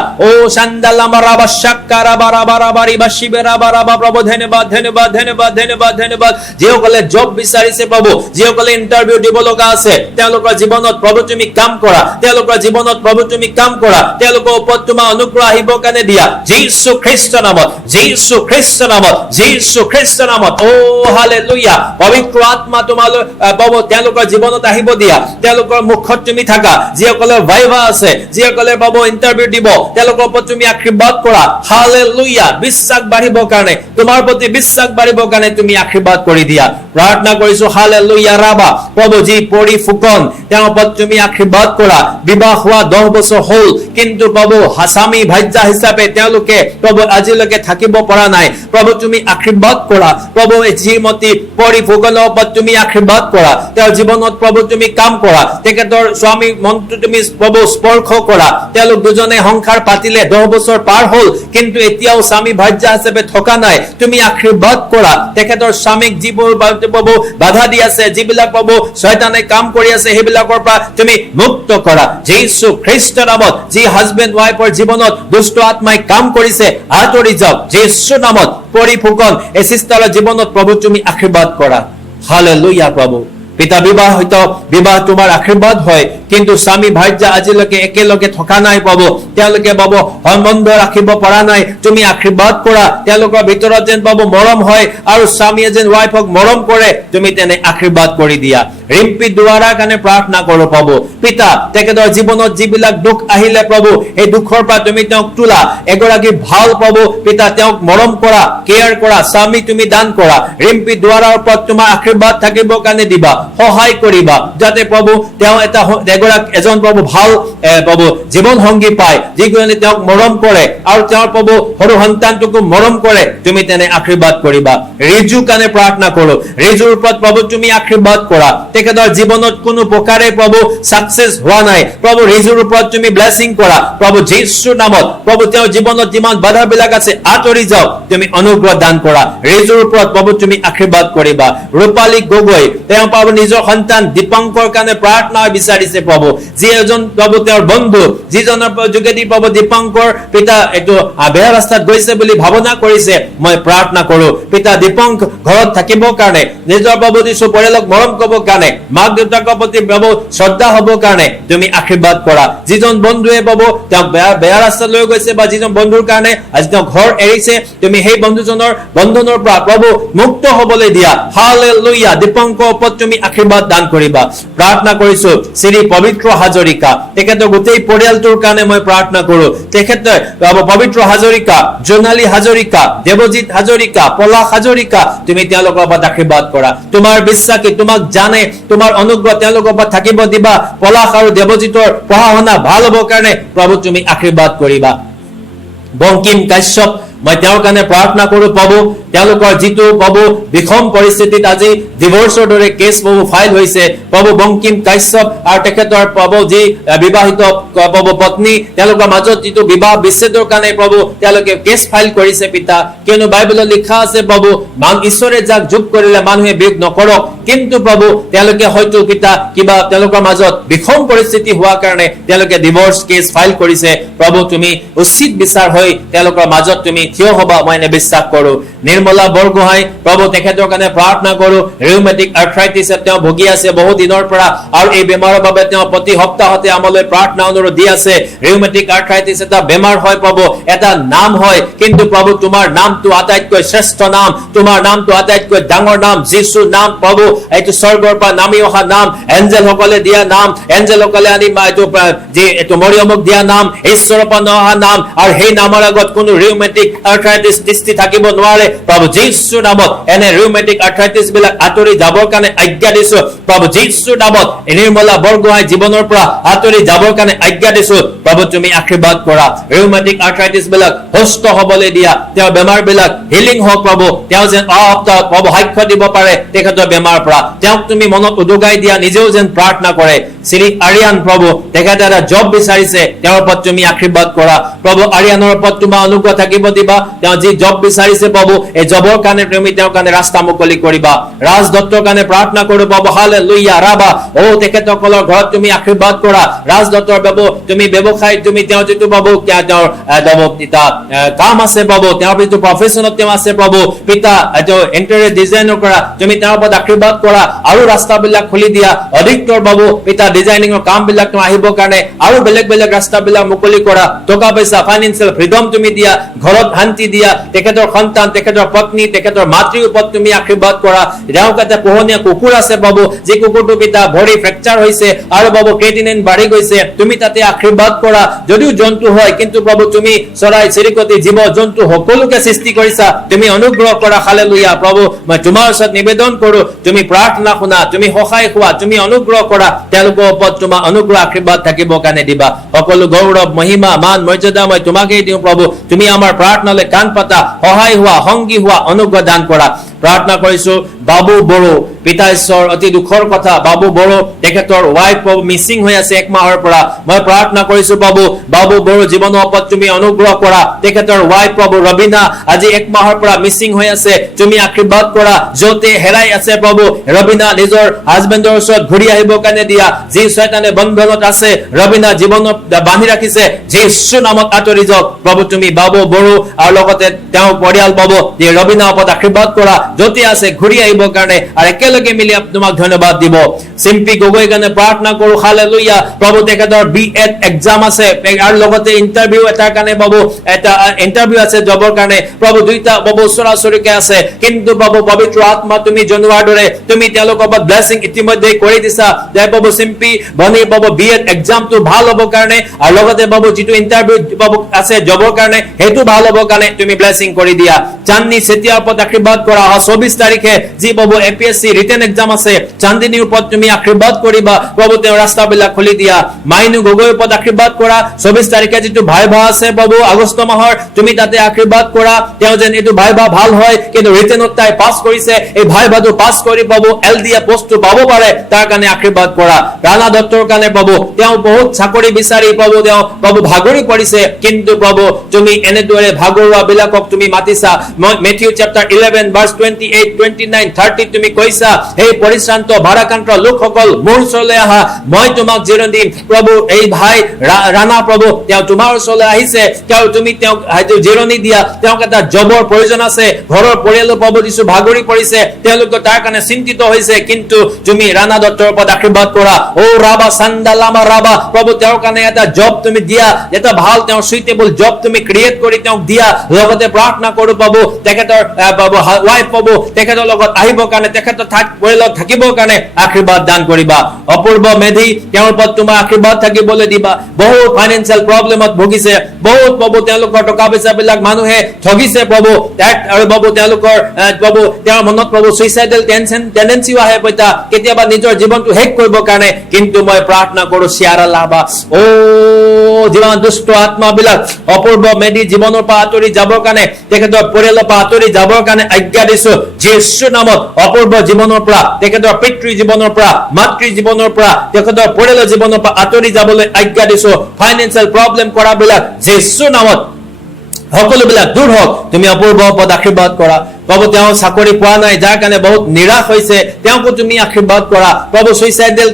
চান্দালামা ৰাবা শাক্কাৰা বাৰাবা ৰাবাৰিবা শিবেৰাবা ৰাবা। প্ৰভু ধন্যবাদ, ধন্যবাদ, ধন্যবাদ, ধন্যবাদ, ধন্যবাদ। যিসকলে জব বিচাৰিছে প্ৰভু, যিসকলে ইণ্টাৰভিউ দিব লগা আছে, তেওঁলোকৰ জীৱনত প্ৰভু তুমি কাম কৰা। তেওঁলোকৰ জীৱনত প্ৰভু তুমি কাম কৰা। তেওঁলোকৰ ওপৰত তোমাৰ অনুগ্ৰহ আহিবৰ কাৰণে দিয়া। যীশু খ্ৰীষ্টৰ নামত, যীশু খ্ৰীষ্টৰ নামত, যীশু খ্ৰীষ্টৰ নামত। হালেলুয়া। পবিত্ৰ আত্মা তোমালৈ প্ৰভু তেওঁলোকৰ জীৱনত আহিব দিয়া। তেওঁলোকৰ মুখত তুমি থাকা। যিসকলৰ ভাইভা আছে, যিসকলে পাব ইণ্টাৰভিউ দিব, তেওঁলোকৰ ওপৰত তুমি আশীৰ্বাদ কৰা। হালেলুয়া। বিশ্বাস বাঢ়িবৰ কাৰণে, তোমাৰ প্ৰতি বিশ্বাস বাঢ়িবৰ কাৰণে তুমি আশীৰ্বাদ কৰি দিয়া। প্ৰাৰ্থনা কৰিছো। হালেলুয়া ৰাবা। প্ৰভু যি পৰি ফুকন, তেওঁৰ ওপৰত তুমি আশীৰ্বাদ কৰা। বিবাহ হোৱা 10 বছৰ হ'ল, কিন্তু প্ৰভু স্বামী ভাৰ্যা হিচাপে তেওঁলোকে প্ৰভু আজিলৈকে থাকিব পৰা নাই। প্ৰভু তুমি আশীৰ্বাদ কৰা। প্ৰভু শ্ৰীমতী পৰি ফুকনৰ ওপৰত তুমি আশীৰ্বাদ কৰা। তেওঁৰ জীৱনত প্ৰভু তুমি কাম কৰা। তেখেতৰ স্বামী মনটো তুমি প্ৰভু স্পৰ্শ কৰা। তেওঁলোক দুজনে সংসাৰ পাতিলে 10 বছৰ পাৰ হ'ল, কিন্তু এতিয়াও স্বামী ভাৰ্যা হিচাপে থকা নাই। তুমি আশীৰ্বাদ কৰা। তেখেতৰ স্বামীক যিবোৰ প্ৰভু বাধা দি আছে, যিবিলাক প্ৰভু শয়তানে কাম কৰি আছে, সেইবিলাকৰ পৰা তুমি মুক্ত কৰা। যীশু খ্ৰীষ্টৰ নামত যি হাজবেণ্ড ৱাইফৰ জীৱনত দুষ্ট আত্মাই কাম কৰিছে, আঁতৰি যাওক যীশুৰ নামত। পৰি ফুকন এই চিষ্টাৰৰ জীৱনত প্ৰভু তুমি আশীৰ্বাদ কৰা। হালেলুয়া। প্ৰভু পিতা বিবাহ তোমাৰ আশীৰ্বাদ হয়, কিন্তু স্বামী ভাৰ্যা আজিলৈকে একেলগে থকা নাই প্ৰভু। তেওঁলোকে প্ৰভু সম্বন্ধ ৰাখিব পৰা নাই। তুমি আশীৰ্বাদ কৰা। তেওঁলোকৰ ভিতৰত যেন প্ৰভু মৰম হয়, আৰু স্বামীয়ে যেন ৱাইফক মৰম কৰে, তুমি তেনে আশীৰ্বাদ কৰি দিয়া। ৰিম্পি দুৱাৰাৰ কাৰণে প্ৰাৰ্থনা কৰো প্ৰভু। পিতা তেখেতৰ জীৱনত যিবিলাক দুখ আহিলে প্ৰভু, এই দুখৰ পৰা তুমি তেওঁক তোলা। এগৰাকী ভাল প্ৰভু পিতা তেওঁক মৰম কৰা, কেয়াৰ কৰা, স্বামী তুমি দান কৰা। ৰিম্পি দুৱাৰাৰ ওপৰত তোমাৰ আশীৰ্বাদ থাকিবৰ কাৰণে দিবা, সহায় কৰিবা, যাতে প্ৰভু তেওঁ এজন প্ৰভু ভাল প্ৰভু জীৱন সংগী পায়, যিজনে তেওঁক মৰম কৰে আৰু তেওঁৰ প্ৰভু সৰু সন্তানটোকো মৰম কৰে। তুমি তেনে আশীৰ্বাদ কৰিবা। ৰিজুৰ কাৰণে প্ৰাৰ্থনা কৰো। ৰিজুৰ ওপৰত প্ৰভু তুমি আশীৰ্বাদ কৰা। তেখেতৰ জীৱনত কোনো প্ৰকাৰে প্ৰভু সাকসেস হোৱা নাই প্ৰভু ৰিজুৰ ওপৰত তুমি ব্লেসিং কৰা প্ৰভু যীশুৰ নামত প্ৰভু তেওঁৰ জীৱনত যিমান বাধাবিলাক আছে আঁতৰি যাওক তুমি অনুগ্ৰহ দান কৰা ৰিজুৰ ওপৰত প্ৰভু তুমি আশীৰ্বাদ কৰিবা ৰূপালী গগৈ তেওঁ প্ৰভু নিজৰ সন্তান দীপঙ্কৰ কাৰণে প্ৰাৰ্থনা বিচাৰিছে প্ৰভু যি এজন প্ৰভু তেওঁৰ বন্ধু যিজনৰ যোগেদি প্ৰভু দীপঙ্কৰ পিতা এটো বেয়া ৰাস্তাত গৈছে বুলি ভাৱনা কৰিছে মই প্ৰাৰ্থনা কৰো পিতা দীপঙ্ক ঘৰত থাকিবৰ কাৰণে নিজৰ প্ৰভু যিশু পৰিয়ালক মৰম কৰিবৰ কাৰণে মাক দেউতাকৰ প্ৰতি প্ৰভু শ্ৰদ্ধা হ'বৰ কাৰণে তুমি আশীৰ্বাদ কৰা যিজন বন্ধুৱে প্ৰভু তেওঁক বেয়া ৰাস্তাত লৈ গৈছে বা যিজন বন্ধুৰ কাৰণে আজি তেওঁ ঘৰ এৰিছে তুমি সেই বন্ধুজনৰ বন্ধনৰ পৰা প্ৰভু মুক্ত হ'বলৈ দিয়া হালেলুয়া দীপঙ্কৰ ওপৰত তুমি আশীৰ্বাদ দান কৰিবা প্ৰাৰ্থনা কৰিছো শ্ৰী পবিত্ৰ হাজৰিকা তেখেতৰ গোটেই পৰিয়ালটোৰ কাৰণে মই প্ৰাৰ্থনা কৰো তেখেতে পবিত্ৰ হাজৰিকা জোনালী হাজৰিকা দেৱজিৎ হাজৰিকা পলাশ হাজৰিকা তুমি তেওঁলোকৰ ওপৰত আশীৰ্বাদ কৰা তোমাৰ বিশ্বাসী তোমাক জানে তোমাৰ অনুগ্ৰহ তেওঁলোকৰ ওপৰত থাকিব দিবা পলাশ আৰু দেৱজিতৰ পঢ়া শুনা ভাল হ'বৰ কাৰণে প্ৰভু তুমি আশীৰ্বাদ কৰিবা বঙ্কিম কাশ্যপ মই তেওঁৰ কাৰণে প্ৰাৰ্থনা কৰো প্ৰভু তেওঁলোকৰ যিটো প্ৰভু বিখম পৰিস্থিতিত আজি ডিভোৰ্সৰ দৰে কেছ প্ৰভু ফাইল হৈছে প্ৰভু বঙ্কিম কাশ্যপ আৰু তেখেতৰ প্ৰভু যি বিবাহিত প্ৰভু পত্নী তেওঁলোকৰ মাজত যিটো বিবাহ বিচ্ছেদৰ কাৰণে প্ৰভু তেওঁলোকে কেছ ফাইল কৰিছে পিতা কিয়নো বাইবেলত লিখা আছে প্ৰভু ঈশ্বৰে যাক যোগ কৰিলে মানুহে বিয়োগ নকৰক কিন্তু প্ৰভু তেওঁলোকে হয়তো পিতা কিবা তেওঁলোকৰ মাজত বিখম পৰিস্থিতি হোৱাৰ কাৰণে তেওঁলোকে ডিভোৰ্স কেছ ফাইল কৰিছে প্ৰভু তুমি উচিত বিচাৰ হৈ তেওঁলোকৰ মাজত তুমি থিয় হবা মই বিশ্বাস কৰো নিৰ্মলা বৰগোহাঁই প্ৰভু তেখেতৰ কাৰণে প্ৰাৰ্থনা কৰো ৰিউমেটিক আৰ্থ্ৰাইটিছ তেওঁ ভুগি আছে বহু দিনৰ পৰা আৰু এই বেমাৰৰ বাবে তেওঁ প্ৰতি সপ্তাহতে আমলৈ প্ৰাৰ্থনা অনুৰোধ দি আছে ৰিউমেটিক আৰ্থ্ৰাইটিছ এটা বেমাৰ হয় প্ৰভু এটা নাম হয় কিন্তু প্ৰভু তোমাৰ নামটো আটাইতকৈ শ্ৰেষ্ঠ নাম তোমাৰ নামটো আটাইতকৈ ডাঙৰ নাম যীশুৰ নাম প্ৰভু এইটো স্বৰ্গৰ পৰা নামি অহা নাম এঞ্জেল সকলে দিয়া নাম এঞ্জেল সকলে আনি এইটো মৰিয়মক দিয়া নাম ঈশ্বৰৰ পৰা অহা নাম আৰু সেই নামৰ আগত কোনো ৰিউমেটিক আৰ্থ্ৰাইটিছ দৃষ্টি থাকিব নোৱাৰে প্ৰভু যীশুৰ নামত এনে ৰিউমেটিক আৰ্থ্ৰাইটিছ বিলাক আঁতৰি যাবৰ কাৰণে আজ্ঞা দিছো প্ৰভু যীশুৰ নামত নিৰ্মলা বৰগোহাঁই জীৱনৰ পৰা আঁতৰি যাবৰ কাৰণে আজ্ঞা দিছো প্ৰভু তুমি আশীৰ্বাদ কৰা ৰিউমেটিক আৰ্থ্ৰাইটিছ বিলাক সুস্থ হ'বলৈ দিয়া তেওঁৰ বেমাৰ বিলাক হিলিং হওক প্ৰভু তেওঁ যেন সপ্তাহত প্ৰভু সাক্ষ্য দিব পাৰে তেখেতৰ বেমাৰ পৰা তেওঁক তুমি মনত উদগাই দিয়া নিজেও যেন প্ৰাৰ্থনা কৰে শ্ৰী আৰিয়ান প্ৰভু তেখেতে এটা জব বিচাৰিছে তেওঁৰ ওপৰত তুমি আশীৰ্বাদ কৰা প্ৰভু আৰিয়ানৰ ওপৰত তোমাৰ অনুগ্ৰহ থাকিব দিবা তেওঁ যি জব বিচাৰিছে প্ৰভু এই জবৰ কাৰণে তুমি তেওঁৰ কাৰণে ৰাস্তা মুকলি কৰিবা ৰাজ দত্তৰ কাৰণে প্ৰাৰ্থনা কৰো প্ৰভু হালেলুয়া ৰাবা ও তেখেতসকলৰ ঘৰত তুমি আশীৰ্বাদ কৰা ৰাজ দত্তৰ বাবু তুমি ব্যৱসায় তুমি তেওঁ যিটো বাবু তেওঁৰ পিতা কাম আছে বাবু তেওঁৰ যিটো প্ৰফেশনত তেওঁ আছে প্ৰভু পিতা এইটো ইণ্টেৰিয়ৰ ডিজাইনৰ কৰা তুমি তেওঁৰ ওপৰত আশীৰ্বাদ কৰা আৰু ৰাস্তাবিলাক খুলি দিয়া অধিকতৰ বাবু পিতা ডিজাইনিঙৰ কামবিলাক তেওঁ আহিবৰ কাৰণে আৰু বেলেগ বেলেগ ৰাস্তাবিলাক মুকলি কৰা টকা পইচা ফাইনেন্সিয়েল ফ্ৰীডম তুমি দিয়া ঘৰত শান্তি দিয়া তেখেতৰ সন্তান তেখেতৰ পত্নী তেখেতৰ মাতৃৰ ওপৰত তুমি আশীৰ্বাদ কৰা তেওঁক এটা পোহনীয়া কুকুৰ আছে বাবু যি কুকুৰটো পিতা ভৰি ফ্ৰেকচাৰ হৈছে আৰু বাবু ক্ৰিয়েটিনিন বাঢ়ি গৈছে তুমি তাতে আশীৰ্বাদ কৰা যদিও জন্তু হয় কিন্তু প্ৰভু তুমি চৰাই চিৰিকটি জীৱ জন্তু সকলোকে সৃষ্টি কৰিছা তুমি অনুগ্ৰহ কৰা হালেলুয়া প্ৰভু মই তোমাৰ ওচৰত নিবেদন কৰো তুমি প্ৰাৰ্থনা শুনা তুমি সহায় হোৱা তুমি অনুগ্ৰহ কৰা তেওঁলোকৰ ওপৰত তোমাৰ অনুগ্ৰহ আশীৰ্বাদ থাকিব কাৰণে দিবা সকলো গৌৰৱ মহিমা মান মৰ্যাদা মই তোমাকেই দিওঁ প্ৰভু তুমি আমাৰ প্ৰাৰ্থনালৈ কাণ পাতা সহায় হোৱা সংগী হোৱা অনুগ্ৰহ দান কৰা প্ৰাৰ্থনা কৰিছো বাবু বড়ো পিতা ঈশ্বৰ অতি দুখৰ কথা বাবু বড়ো তেখেতৰ ওয়াইফ মিসিং হৈ আছে এক মাহৰ পৰা মই প্ৰাৰ্থনা কৰিছো বাবু বড়ো জীৱনৰ ওপৰত তুমি অনুগ্ৰহ কৰা তেখেতৰ ওয়াইফ প্ৰভু ৰবিনা আজি এক মাহৰ পৰা মিসিং হৈ আছে তুমি আশীৰ্বাদ কৰা যতে হেৰাই আছে প্ৰভু ৰবিনা নিজৰ হাজবেণ্ডৰ ওচৰত ঘূৰি আহিবৰ কাৰণে দিয়া যি শয়তানে বন্ধনত আছে ৰবিনা জীৱনত বান্ধি ৰাখিছে যীশুৰ নামত আঁতৰি যাওক প্ৰভু তুমি বাবু বড়ো আৰু লগতে তেওঁ পৰিয়াল বাবু যে ৰবিনা ওপৰত আশীৰ্বাদ কৰা যতে আছে ঘূৰি আহিবৰ কাৰণে আৰু একেলগে মিলি তোমাক ধন্যবাদ দিব সিম্পি গগৈ কাৰণে প্ৰাৰ্থনা কৰো হালেলুয়া প্ৰভু তেখেতৰ বিএড এক্সাম আছে আৰু লগতে ইন্টাৰভিউ এটাৰ কাৰণে বাবু এটা ইন্টাৰভিউ আছে জবৰ কাৰণে প্ৰভু দুইটা বাবু সৰাসৰিকে আছে কিন্তু বাবু পবিত্ৰ আত্মা তুমি জনোৱাৰ দৰে তুমি তেওঁলোকৰ ওপৰত ব্লেসিং ইতিমধ্যে কৰি দিছা যে বাবু সিম্পি বনি বাবু বিএড এক্সামটো ভাল হ'বৰ কাৰণে আৰু লগতে বাবু যিটো ইন্টাৰভিউ বাবু আছে জবৰ কাৰণে হেতু ভাল হ'বৰ কাৰণে তুমি ব্লেসিং কৰি দিয়া চান্নি সেতিয়াৰ ওপৰত আশীৰ্বাদ কৰা বা 24 তাৰিখে যি প্ৰভু এপিএসসি ৰিটেন এক্সাম আছে চান্দিনীৰ ওপৰত তুমি আশীৰ্বাদ কৰিবা প্ৰভু তেওঁ ৰাস্তাবিলাক খুলি দিয়া মাইনু গগৈৰ ওপৰত আশীৰ্বাদ কৰা 24 তাৰিখে যিটো ভাইভা আছে প্ৰভু আগষ্ট মাহৰ তুমি তাতে আশীৰ্বাদ কৰা তেওঁ যেন এইটো ভাইভা ভাল হয় কিন্তু ৰিটেনত তাই পাছ কৰিছে এই ভাইভাটো পাছ কৰি পাবো এলডিএ পোষ্টটো পাব পাৰে তাৰ কাৰণে আশীৰ্বাদ কৰা ৰাণা দত্তৰ কাৰণে পাবো তেওঁ বহুত চাকৰি বিচাৰি পাবো তেওঁ পাবো ভাগৰি পৰিছে কিন্তু পাবো তুমি এনেদৰে ভাগৰুৱা বিলাকক তুমি মাতিছা মেথিউ চ্যাপ্টাৰ 11 ভাৰ্স 28 29 30 তুমি কৈছা এই পৰিশ্ৰান্ত ভাৰাক্ৰান্ত লোকসকল মোৰ ওচৰলৈ আহা মই তোমাক জিৰণি দিম প্ৰভু এই ভাই ৰাণা প্ৰভু তেওঁ তোমাৰ ওচৰলৈ আহিছে তেওঁ তুমি তেওঁক জিৰণি দিয়া তেওঁক এটা জবৰ প্ৰয়োজন আছে ঘৰৰ পৰিয়ালৰ পাব দিছো ভাগৰি পৰিছে তেওঁলোক তাৰ কাৰণে চিন্তিত হৈছে কিন্তু তুমি ৰাণা দত্তৰ ওপৰত আশীৰ্বাদ কৰা ও ৰাবা সান্দালামা ৰাবা প্ৰভু তেওঁৰ কাৰণে এটা জব তুমি দিয়া এটা ভাল তেওঁৰ সুইটেবল জব তুমি ক্ৰিয়েট কৰি তেওঁক দিয়া লগতে প্ৰাৰ্থনা কৰো পাবো তেখেতৰ পাবো ওয়াইফ পাবো তেখেতৰ লগত আহিবৰ কাৰণে তেখেতৰ পৰিয়ালত থাকিবৰ কাৰণে আশীৰ্বাদ দান কৰিবা অপূৰ্ব মেধি তেওঁৰ ওপৰত তোমাৰ আশীৰ্বাদ থাকিবলৈ দিবা বহু ফাইনান্সিয়েল প্ৰবলেমত ভুগিছে বহুত পাবো তেওঁলোকৰ টকা পইচা বিলাক মানুহে ঠগিছে পাবো আৰু পাবো তেওঁলোকৰ পাবো তেওঁৰ মনত পাবো সুইসাইডাল টেন্ডেন্সি আহে পইতা কেতিয়াবা নিজৰ জীৱনটো হেক কৰিবৰ কাৰণে কিন্তু মই প্ৰাৰ্থনা কৰো শ্যাৰা লাভা ও জীৱান দুষ্ট আত্মাবিলাক অপূৰ্ব মেধি জীৱনৰ পৰা আঁতৰি যাবৰ কাৰণে তেখেতৰ পৰিয়ালৰ পৰা আঁতৰি যাবৰ কাৰণে আজ্ঞা দিছো যীশুৰ নামত অপূৰ্ব জীৱনৰ পৰা তেখেতৰ পিতৃ জীৱনৰ পৰা মাতৃ জীৱনৰ পৰা তেখেতৰ পৰিয়ালৰ জীৱনৰ পৰা আঁতৰি যাবলৈ আজ্ঞা দিছো ফাইনান্সিয়েল প্ৰবলেম কৰাবিলাক যীশুৰ নামত সকলোবিলাক দূৰ হওক তুমি অপূৰ্ব পদ আশীৰ্বাদ কৰা প্ৰভু তেওঁ চাকৰি পোৱা নাই যাৰ কাৰণে বহুত নিৰাশ হৈছে তেওঁকো তুমি আশীৰ্বাদ কৰা প্ৰভু সুইসাইডাল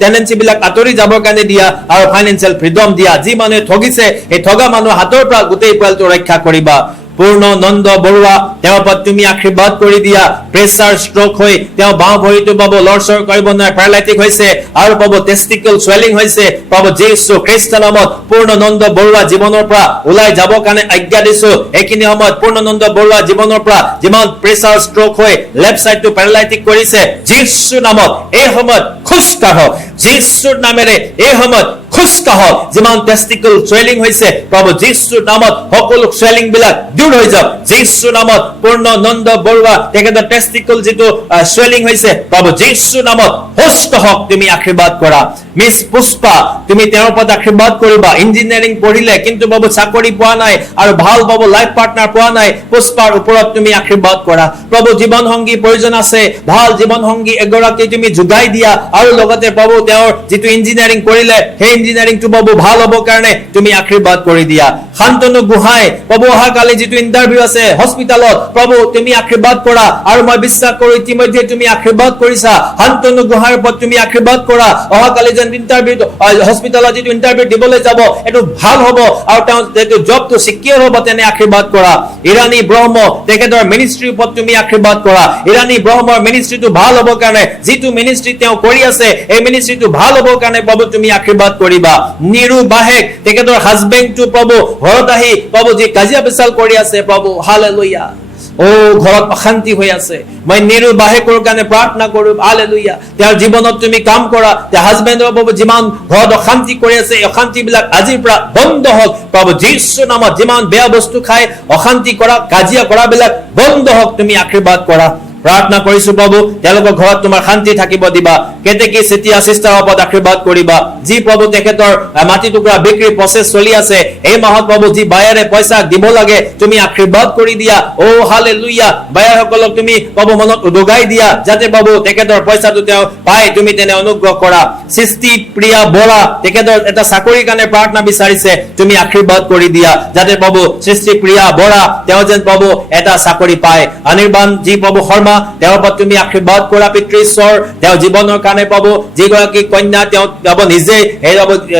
টেন্ডেন্সি বিলাক আঁতৰি যাবৰ কাৰণে দিয়া আৰু ফাইনান্সিয়েল ফ্ৰীডম দিয়া যি মানুহে ঠগিছে এই ঠগা মানুহৰ হাতৰ পৰা গোটেই পৰিয়ালটো ৰক্ষা কৰিবা পূৰ্ণ নন্দ বৰুৱা তেওঁৰ ওপৰত তুমি আশীৰ্বাদ কৰি দিয়া প্ৰেছাৰ ষ্ট্ৰোক হৈ তেওঁ বাওঁ ভৰিটো পাব লৰচৰ কৰিব নোৱাৰে পেৰালাইটিক হৈছে আৰু পাব টেষ্টিকল সোৱেলিং হৈছে পাব যীশু খ্ৰীষ্টৰ নামত পূৰ্ণ নন্দ বৰুৱা জীৱনৰ পৰা ওলাই যাবৰ কাৰণে আজ্ঞা দিছো এইখিনি সময়ত পূৰ্ণ নন্দ বৰুৱা জীৱনৰ পৰা যিমান প্ৰেছাৰ ষ্ট্ৰোক হৈ লেফট সাইডটো পেৰালাইটিক কৰিছে যীশুৰ নামত এই সময়ত খোজ কাঢ়ক যীশুৰ নামেৰে এই সময়ত খোজ কাঢ়ক যিমান টেষ্টিকল সোৱেলিং হৈছে প্ৰভু যীশুৰ নামত সকলো সোৱেলিং বিলাক দূৰ হৈ যাওক যীশুৰ নামত পূৰ্ণ নন্দ বৰুৱা তেখেতৰ টেষ্টিকল যিটো সোৱেলিং হৈছে প্ৰভু যীশুৰ নামত সুস্থ হওক তুমি আশীৰ্বাদ কৰা মিছ পুষ্পা তুমি তেওঁৰ ওপৰত আশীৰ্বাদ কৰিবা ইঞ্জিনিয়াৰিং পঢ়িলে কিন্তু বাবু চাকৰি পোৱা নাই আৰু ভাল বাবু লাইফ পাৰ্টনাৰ পোৱা নাই পুষ্পাৰ ওপৰত তুমি আশীৰ্বাদ কৰা প্ৰভু জীৱন সংগী প্ৰয়োজন আছে ভাল জীৱন সংগী এগৰাকী তুমি যোগাই দিয়া আৰু লগতে বাবু তেওঁৰ যিটো ইঞ্জিনিয়াৰিং কৰিলে সেই ইঞ্জিনিয়াৰিংটো বাবু ভাল হ'ব কাৰণে তুমি আশীৰ্বাদ কৰি দিয়া শান্তনু গোহাঁই বাবু অহাকালি যিটো ইণ্টাৰভিউ আছে হস্পিটালত প্ৰভু তুমি আশীৰ্বাদ কৰা আৰু মই বিশ্বাস কৰো ইতিমধ্যে তুমি আশীৰ্বাদ কৰিছা শান্তনু গোহাঁইৰ ওপৰত তুমি আশীৰ্বাদ কৰা অহাকালি ইন্টাৰভিউ হস্পিটালত যিটো ইন্টাৰভিউ দিবলৈ যাব এটো ভাল হ'ব আৰু তেওঁ যেটো জবটো সিকিউৰ হ'ব তেনে আশীৰ্বাদ কৰা ইৰানী ব্ৰহ্ম তেখেতৰ মিনিষ্ট্ৰি ওপৰত তুমি আশীৰ্বাদ কৰা ইৰানী ব্ৰহ্মৰ মিনিষ্ট্ৰিটো ভাল হ'ব কাৰণে যিটো মিনিষ্ট্ৰি তেওঁ কৰি আছে এই মিনিষ্ট্ৰিটো ভাল হ'ব কাৰণে প্ৰভু তুমি আশীৰ্বাদ কৰিবা নিৰু বাহেক তেখেতৰ হাজবেণ্ডটো প্ৰভু ঘৰত আহি প্ৰভু যি কাজিয়া পেচাল কৰি আছে প্ৰভু হালেলুয়া ও ঘৰত অশান্তি হৈ আছে মই নিৰু বাহেকৰ কাৰণে প্ৰাৰ্থনা কৰো হালেলুয়া তেওঁৰ জীৱনত তুমি কাম কৰা তে হাজবেণ্ডৰ বাবু যিমান ঘৰত অশান্তি কৰি আছে অশান্তি বিলাক আজিৰ পৰা বন্ধ হওক প্ৰভু যীশুৰ নামত যিমান বেয়া বস্তু খাই অশান্তি কৰা কাজিয়া কৰা বিলাক বন্ধ হওক তুমি আশীৰ্বাদ কৰা প্ৰাৰ্থনা কৰিছো প্ৰভু তেওঁলোকৰ ঘৰত তোমাৰ শান্তি থাকিব দিবা কেতেকি সিতিয়া সিস্টাৰ ওপৰত আশীৰ্বাদ কৰিবা যি প্ৰভু তেখেতৰ মাটি টুকুৰা বিক্ৰী প্ৰসেস চলি আছে এই মাহত প্ৰভু যি বায়াৰে পইচা দিব লাগে তুমি আশীৰ্বাদ কৰি দিয়া ও হালেলুয়া বায়াৰসকলক তুমি প্ৰভু মনত উদগাই দিয়া যাতে প্ৰভু তেখেতৰ পইচাটো তেওঁ পায় তুমি তেনে অনুগ্ৰহ কৰা সৃষ্টি প্ৰিয়া বৰা তেখেতৰ এটা চাকৰিৰ কাৰণে প্ৰাৰ্থনা বিচাৰিছে তুমি আশীৰ্বাদ কৰি দিয়া যাতে প্ৰভু সৃষ্টি প্ৰিয়া বৰা তেওঁ যেন প্ৰভু এটা চাকৰি পায় অনিৰ্বাণ যি প্ৰভু শৰ্মা তেওঁৰ ওপৰত তুমি আশীৰ্বাদ কৰা পিতৃ ঈশ্বৰ তেওঁ জীৱনৰ কাৰণে পাব যিগৰাকী কন্যা তেওঁ পাব নিজে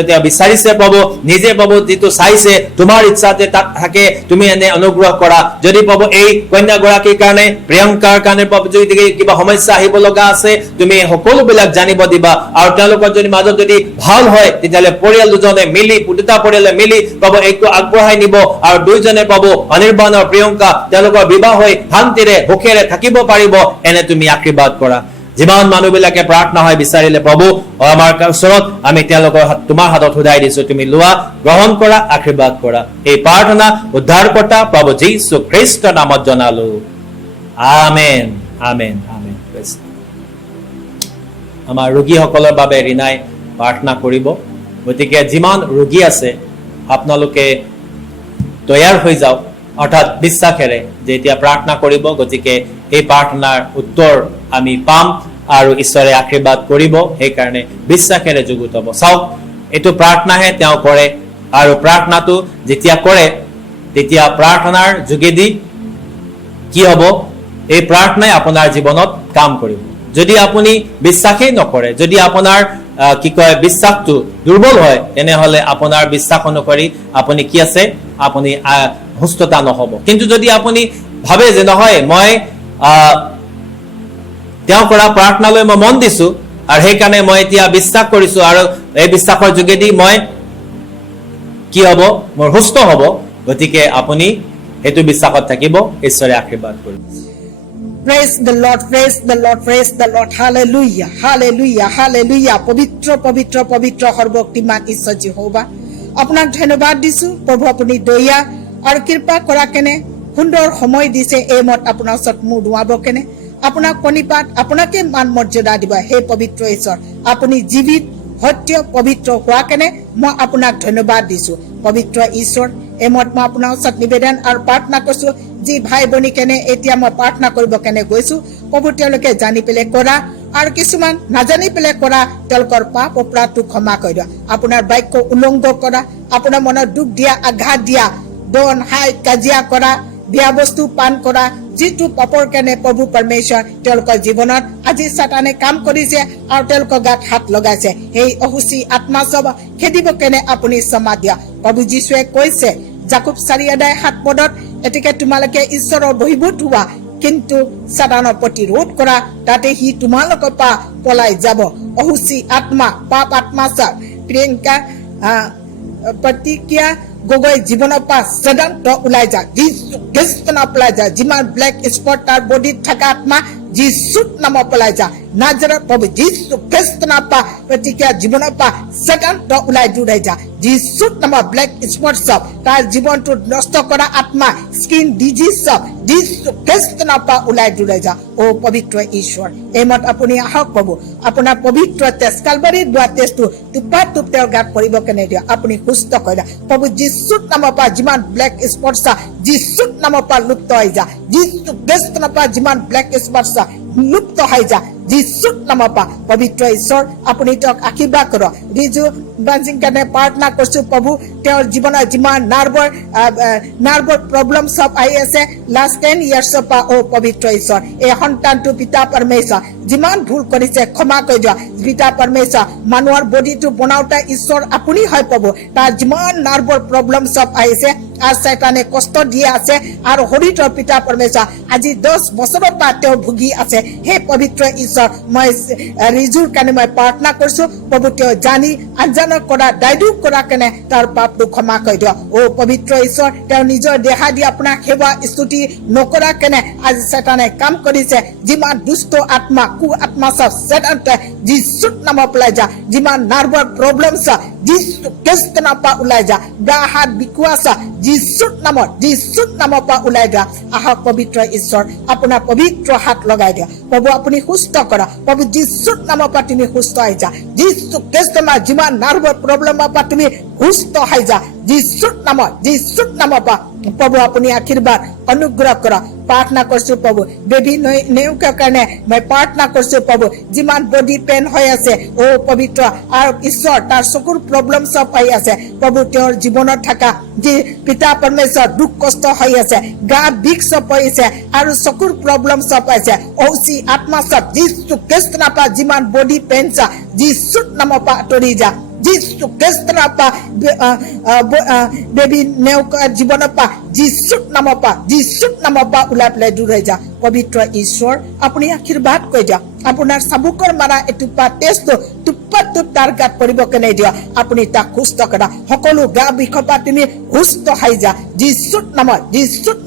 তেওঁ বিচাৰিছে পাব নিজে পাব যিটো চাইছে তোমাৰ ইচ্ছাতে তাত থাকে তুমি এনে অনুগ্ৰহ কৰা যদি পাব এই কন্যা গৰাকীৰ কাৰণে প্ৰিয়ংকাৰ কাৰণে পাব যদি কিবা সমস্যা আহিব লগা আছে তুমি সকলোবিলাক জানিব দিবা আৰু তেওঁলোকৰ যদি মাজত যদি ভাল হয় তেতিয়ালে পৰিয়াল দুজনে মিলি দুটা পৰিয়ালে মিলি পাব এইটো আগবঢ়াই নিব আৰু দুইজনে পাব অনিৰ্বাণ আৰু প্ৰিয়ংকা তেওঁলোকৰ বিবাহ হৈ শান্তিৰে সুখেৰে থাকিব পাৰিব এনে তুমি আশীৰ্বাদ কৰা যিমান মানুহবিলাকে প্ৰাৰ্থনা হয় বিচাৰিলে প্ৰভু আমাৰ ওচৰত আমি তেওঁলোকৰ তোমাৰ হাতত সদায় দিছো তুমি লোৱা গ্ৰহণ কৰা আশীৰ্বাদ কৰা এই প্ৰাৰ্থনা উদ্ধাৰকৰ্তা প্ৰভু যীশু খ্ৰীষ্টৰ নামত জনালো আমেন আমেন আমেন। আমাৰ ৰোগীসকলৰ বাবে ৰিনাই প্ৰাৰ্থনা কৰিব। গতিকে যিমান ৰোগী আছে আপোনালোকে তৈয়াৰ হৈ যাওক, অৰ্থাৎ বিশ্বাসেৰে যে এতিয়া প্ৰাৰ্থনা কৰিব। গতিকে এই প্ৰাৰ্থনাৰ উত্তৰ আমি পাম আৰু ঈশ্বৰে আশীৰ্বাদ কৰিব, সেইকাৰণে বিশ্বাসেৰে যুগুত হ'ব। চাওক, এইটো প্ৰাৰ্থনাহে তেওঁ কৰে, আৰু প্ৰাৰ্থনাটো যেতিয়া কৰে তেতিয়া প্ৰাৰ্থনাৰ যোগেদি কি হ'ব, এই প্ৰাৰ্থনাই আপোনাৰ জীৱনত কাম কৰিব। যদি আপুনি বিশ্বাসেই নকৰে, যদি আপোনাৰ বিশ্বাসটো দুৰ্বল হয়, তেনেহলে আপোনাৰ বিশ্বাস অনুসৰি আপুনি কি আছে, আপুনি সুস্থতা নহ'ব। কিন্তু যদি আপুনি ভাবে যে নহয়, মই তেওঁ কৰা প্ৰাৰ্থনালৈ মই মন দিছো আৰু সেইকাৰণে মই এতিয়া বিশ্বাস কৰিছো, আৰু এই বিশ্বাসৰ যোগেদি মই কি হ'ব, মোৰ সুস্থ হ'ব, গতিকে আপুনি সেইটো বিশ্বাসত থাকিব, ঈশ্বৰে আশীৰ্বাদ কৰিব। Praise the Lord, praise the Lord, praise the Lord. Hallelujah, hallelujah, hallelujah. পবিত্ৰ পবিত্ৰ পবিত্ৰ সৰ্বশক্তিমান ঈশ্বৰ যেহোৱা, আপোনাক ধন্যবাদ দিছো প্ৰভু। আপুনি দয়া আৰু কৃপা কৰা কেনে সুন্দৰ সময় দিছে। এই মত আপোনাৰ ওচৰত মোৰ দুৱাব কেনে, আপোনাক প্ৰণিপাত, আপোনাকে মান মৰ্যাদা দিব। সেই পবিত্ৰ ঈশ্বৰ, আপুনি জীৱিত সত্য পবিত্ৰ হোৱা কেনে মই আপোনাক ধন্যবাদ দিছো পবিত্ৰ ঈশ্বৰ। এই মত মই আপোনাৰ ওচৰত নিবেদন আৰু প্ৰাৰ্থনা কৰিছো, যি ভাই ভনী কেনে এতিয়া মই প্ৰাৰ্থনা কৰিব কেনে গৈছো প্ৰভু, তেওঁলোকে জানি পেলাই কৰা আৰু কিছুমান নাজানি পেলাই কৰা, তেওঁলোকৰ পাপ অপৰাধটো ক্ষমা কৰি দিয়া। আপোনাৰ বাক্য উলংঘ কৰা, আপোনাৰ মনত দুখ দিয়া, আঘাত দিয়া, দন হাই কাজিয়া কৰা, বেয়া বস্তু পান কৰা, যিটো পাপৰ কেনে প্ৰভু পৰমেশ্বৰ তেওঁলোকৰ জীৱনত আজি সাতানে কাম কৰিছে আৰু তেওঁলোকৰ গাত হাত লগাইছে। সেই অহুচি আত্মা সব খেদিব কেনে আপুনি ক্ষমা দিয়া প্ৰভু। যীশুৱে কৈছে জাকুব 4:7 এতিকে তোমালোকে ঈশ্বৰৰ বহিভূত হোৱা, কিন্তু সাতানৰ প্ৰতিৰোধ কৰা, তাতে সি তোমালোকৰ পৰা পলাই যাব। অহুচি আত্মা, পাপ আত্মা সব প্ৰিয়ংকা প্ৰতিক্ৰিয়া গগৈ জীৱনৰ পৰা সদান্ত ওলাই যা, যীশু খ্ৰীষ্টৰ ওলাই যা। যিমান ব্লেক স্পট তাৰ বডিত থকা আত্মা যীশুৰ নামত ওলাই যা। নাজৰত প্ৰভু যীশু খ্ৰীষ্টৰ পৰা প্ৰতিক্ৰিয়া জীৱনৰ পৰা সদান্ত ওলাই দূৰাই যা। যীশুৰ নামত ব্লেক স্পট সব তাৰ জীৱনটো নষ্ট কৰা আত্মা, স্কিন ডিজিজ সব যীশু খ্ৰীষ্টৰ পৰা ওলাই দূৰাই যা। ও পবিত্ৰ ঈশ্বৰ, এই মত আপুনি আহক প্ৰভু, আপোনাৰ পবিত্ৰ তেজ কালবাৰীত লোৱা তেজটো টোপাত টোপ তেওঁৰ গাত পৰিব কেনে দিয়া, আপুনি সুস্থ কৰি দিয়া প্ৰভু। যীশুৰ নামৰ পৰা যিমান ব্লেক স্পট চা যীশুৰ নামৰ পৰা লুপ্ত হৈ যা। যীশু খ্ৰীষ্টৰ পৰা যিমান ব্লেক স্পট চা লুপ্ত হৈ যা যীশুৰ নামৰ পৰা। পবিত্ৰ ঈশ্বৰ, আপুনি তেওঁক আশীৰ্বাদ কৰক। ৰিজু বাঞ্জিং কাৰণে প্ৰাৰ্থনা কৰিছো প্ৰভু, তেওঁৰ জীৱনৰ যিমান নাৰ্ভৰ প্ৰব্লেম চব আহি আছে লাষ্ট 10 ইয়াৰ্ছৰ পৰা, অ পবিত্ৰ ঈশ্বৰ, এই সন্তানটো পিতা পৰমেশ্বৰ যিমান ভুল কৰিছে ক্ষমা কৰি দিয়া পিতা পৰমেশ্বৰ। মানুহৰ বডিটো বনাওঁতে ঈশ্বৰ আপুনি হয় প্ৰভু, তাৰ যিমান নাৰ্ভৰ প্ৰব্লেম চব আহিছে আৰু শয়তানে কষ্ট দিয়ে আছে আৰু শৰীৰৰ পিতা পৰমেশ্বৰ আজি 10 বছৰৰ পৰা তেওঁ ভুগি আছে। সেই পবিত্ৰ ঈশ্বৰ, মই ৰিজুৰ কাৰণে মই প্ৰাৰ্থনা কৰিছো প্ৰভু, তেওঁ জানি আঞ্জানৰ কৰা দায়দুখ কৰা কেনে তাৰ পাপটো ক্ষমা কৰি দিয়ক। অ পবিত্ৰ ঈশ্বৰ, তেওঁ নিজৰ দেহা দি আপোনাৰ সেৱা স্তুতি নকৰা কেনে আজি শয়তানে কাম কৰিছে। যিমান দুষ্ট আত্মা কু আত্মা চব শয়তানতে যীশুৰ নামত ওলাই যা। যিমান নাৰ্ভৰ প্ৰব্লেম চব যীশু খ্ৰীষ্টৰ নামৰ পৰা ওলাই যা। গা হাত বিকুৱা চব যীশুৰ নামৰ পৰা ওলাই দিয়া। আহক পবিত্ৰ ঈশ্বৰ, আপোনাৰ পবিত্ৰ হাত লগাই দিয়া প্ৰভু, আপুনি সুস্থ কৰা প্ৰভু। যীশুৰ নামৰ পৰা তুমি সুস্থ হৈ যা। যীশু খ্ৰীষ্টৰ যিমান নাৰ্ভৰ প্ৰব্লেমৰ পৰা তুমি সুস্থ হৈ যা যীশুৰ নামৰ পৰা প্ৰভু। আপুনি আশীৰ্বাদ অনুগ্ৰহ কৰা প্ৰাৰ্থনা কৰিছো প্ৰভু। বেবী নেওকৰ কাৰণে মই প্ৰাৰ্থনা কৰিছো প্ৰভু, যিমান বডি পেইন হৈ আছে অ পবিত্ৰ আৰু ঈশ্বৰ তাৰ চকুৰ প্ৰব্লেম চব হৈ আছে প্ৰভু, তেওঁৰ জীৱনত থকা যি পিতা পৰমেশ্বৰ দুখ কষ্ট হৈ আছে, গা বিষ চব হৈছে আৰু চকুৰ প্ৰব্লেম চব হৈছে, ঔচি আত্মা চব যীশু খ্ৰীষ্টৰ পৰা যিমান বডি পেইন চা যীশুৰ নামৰ পৰা আঁতৰি যা। যীশু খ্ৰীষ্টৰ পৰা বেবী নেওকৰ জীৱনৰ পৰা যীশুৰ নামৰ পৰা ওলাই পেলাই দূৰ হৈ যা। পবিত্ৰ ঈশ্বৰ, আপুনি আশীৰ্বাদ কৰি দিয়া। আপোনাৰ চাবুকৰ মাৰা এটুপা তেজটো তাৰ গাত পৰিব কেনে দিয়া, আপুনি তাক সুস্থ কৰা। সকলো গা বিষৰ পৰা তুমি সুস্থ হৈ যা যীশুৰ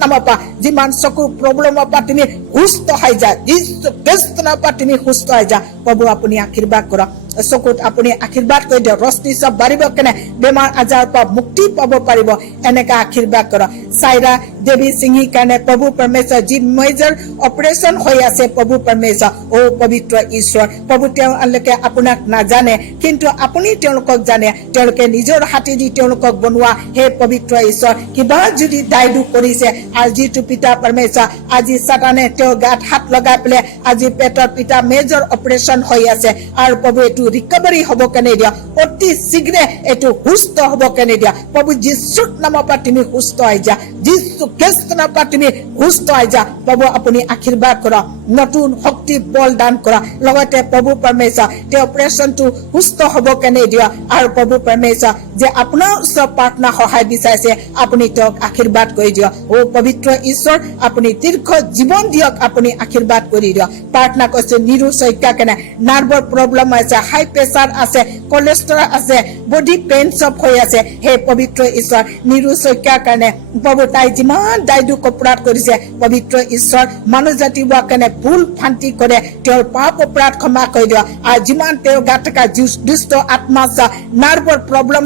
নামৰ পৰা। যিমান চকুৰ প্ৰব্লেমৰ পৰা তুমি সুস্থ হৈ যা যীশু খ্ৰীষ্টৰ পৰা তুমি সুস্থ হৈ যা প্ৰভু। আপুনি আশীৰ্বাদ কৰক, চকুত আপুনি আশীৰ্বাদ কৰি দিয়ক, ৰশ্মি চব বাঢ়িব কেনে বেমাৰ আজাৰৰ পৰা মুক্তি পাব পাৰিব, এনেকা আশীৰ্বাদ কৰক। চাইৰা দেৱী সিংহীৰ কাৰণে প্ৰভু পৰমেশ্বৰ যি মেজৰ অপাৰেশ্যন হৈ আছে প্ৰভু পৰমেশ্বৰ ও পবিত্ৰ ঈশ্বৰ প্ৰভু তেওঁলোকে আপোনাক নাজানে কিন্তু আপুনি তেওঁলোকক জানে তেওঁলোকে নিজৰ হাতেদি তেওঁলোকক বনোৱা হে পবিত্ৰ ঈশ্বৰ কিবা যদি দায় দুখ কৰিছে আজিটো পিতা পৰমেশ্বৰ আজি সাতানে তেওঁ গাত হাত লগাই পেলাই আজি পেটৰ পিতা মেজৰ অপাৰেশ্যন হৈ আছে আৰু প্ৰভু এইটো ৰিকভাৰী হ'ব কেনে দিয়া অতি শীঘ্ৰে এইটো সুস্থ হ'ব কেনে দিয়া প্ৰভু যীশুৰ নামৰ পৰা তুমি সুস্থ হৈ যা যীশু খ্ৰীষ্টৰ নামৰ পৰা তুমি সুস্থ হৈ যা প্ৰভু আপুনি আশীৰ্বাদ কৰা নতুন শক্তি বল দান কৰা লগতে প্ৰভু পৰমেশ্বৰ তেওঁ অপাৰেশ্যনটো সুস্থ হ'ব কেনে দিয়া আৰু প্ৰভু পৰমেশ্বৰ যে আপোনাৰ ওচৰত প্ৰাৰ্থনা সহায় বিচাৰিছে আপুনি তেওঁক আশীৰ্বাদ কৰি দিয়ক ও পবিত্ৰ ঈশ্বৰ আপুনি দীৰ্ঘ জীৱন দিয়ক আপুনি আশীৰ্বাদ কৰি দিয়ক প্ৰাৰ্থনা কৰিছো নিৰু শইকীয়া কেনে নাৰ্ভৰ প্ৰব্লেম আছে হাই প্ৰেছাৰ আছে কোলেষ্ট্ৰল আছে বডি পেইন সব হৈ আছে হে পবিত্ৰ ঈশ্বৰ নিৰু শইকীয়াৰ কাৰণে প্ৰভু তাই যিমান দায়দু অপৰাধ কৰিছে পবিত্ৰ ঈশ্বৰ মানুহ জাতি হোৱা কাৰণে ভুল ফান্তি কৰে তেওঁৰ পাপ অপৰাধ ক্ষমা কৰি দিয়ক আৰু যিমান তেওঁৰ গাত থকা দুষ্ট আত্মা নাৰ্ভৰ প্ৰব্লেম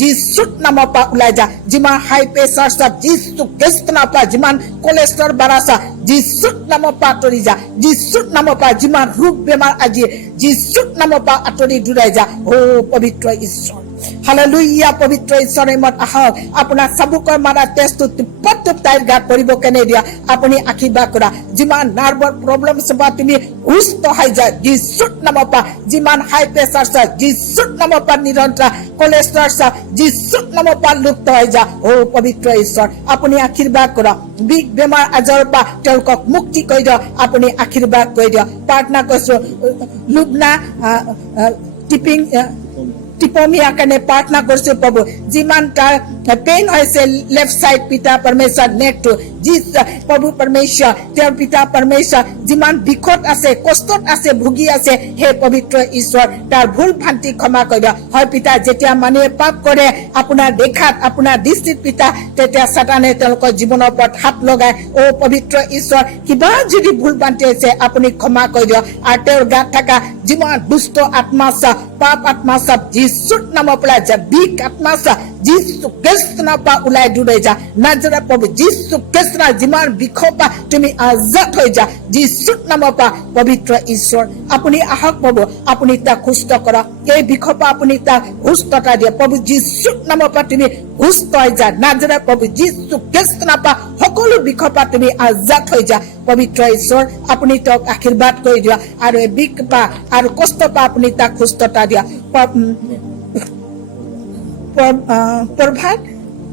যীশুৰ নামৰ পৰা ওলাই যা যিমান হাই প্ৰেছাৰ যীশু খ্ৰীষ্টৰ নামৰ পৰা যিমান কোলেষ্ট্ৰল বাঢ়া যীশুৰ নামৰ পৰা আঁতৰি যা যীশুৰ নামৰ পৰা যিমান ৰোগ বেমাৰ আজি যীশুৰ নামৰ পৰা আঁতৰি দূৰাই যা ও পবিত্ৰ ঈশ্বৰ হালেলুয়া পবিত্ৰ ঈশ্বৰৰ নামত আহক আপোনাৰ চাবুকৰ মাৰা তেজটো টিপট তাইৰ গাত পৰিব কেনে দিয়া আপুনি আশীৰ্বাদ কৰা যিমান নাৰ্ভৰ প্ৰব্লেম সবা তুমি সুস্থ হৈ যা যীশুৰ নামৰ পৰা যিমান হাই প্ৰেছাৰ যীশুৰ নামৰ পৰা নিৰন্তৰ কোলেষ্ট্ৰল যীশুৰ নামৰ পৰা লুপ্ত হৈ যা ও পবিত্ৰ ঈশ্বৰ আপুনি আশীৰ্বাদ কৰা বিগ বেমাৰ আজাৰৰ পৰা তেওঁলোকক মুক্তি কৰি দিয়ক আপুনি আশীৰ্বাদ কৰি দিয়ক প্ৰাৰ্থনা কৰিছো লুবনা টিপমিয়া কাৰণে প্ৰাৰ্থনা কৰিছো প্ৰভু যিমান তাৰ পেইন হৈছে লেফ্ট সাইড পিতা পৰমেশ্বৰ নেকটো যি প্ৰভু পৰমেশ্বৰ তেওঁৰ পিতা পৰমেশ্বৰ যিমান বিখত আছে কষ্টত আছে ভুগি আছে হে পবিত্ৰ ঈশ্বৰ তাৰ ভুল ভ্ৰান্তি ক্ষমা কৰি দিয়ক হয় পিতা যেতিয়া মানুহে পাপ কৰে আপোনাৰ দেখাত আপোনাৰ দৃষ্টিত পিতা তেতিয়া সাতানে তেওঁলোকৰ জীৱনৰ ওপৰত হাত লগায় ও পবিত্ৰ ঈশ্বৰ কিবা যদি ভুল ভ্ৰান্তি হৈছে আপুনি ক্ষমা কৰি দিয়ক আৰু তেওঁৰ গাত থকা যিমান দুষ্ট আত্মা পাপ আত্মা যীশুৰ নামৰ পৰা যা বিক আত্মা যীশু খ্ৰীষ্টৰ নামৰ পৰা ওলাই দূৰাই যা নাজৰা প্ৰভু যীশু খ্ৰীষ্টৰ যিমান বিষৰ পৰা তুমি আজাদ হৈ যা যীশুৰ নামৰ পৰা পবিত্ৰ ঈশ্বৰ আপুনি আহক প্ৰভু আপুনি তাক সুস্থ কৰা এই বিষৰ পৰা আপুনি তাক সুস্থতা দিয়া প্ৰভু যীশুৰ নামৰ পৰা তুমি সুস্থ হৈ যা নাজৰা প্ৰভু যীশু খ্ৰীষ্টৰ নামৰ পৰা সকলো বিষৰ পৰা তুমি আজাদ হৈ যা পবিত্ৰ ঈশ্বৰ আপুনি তেওঁক আশীৰ্বাদ কৰি দিয়া আৰু এই বিষ পৰা আৰু কষ্ট পৰা আপুনি তাক সুস্থতা দিয়া প্ৰভাত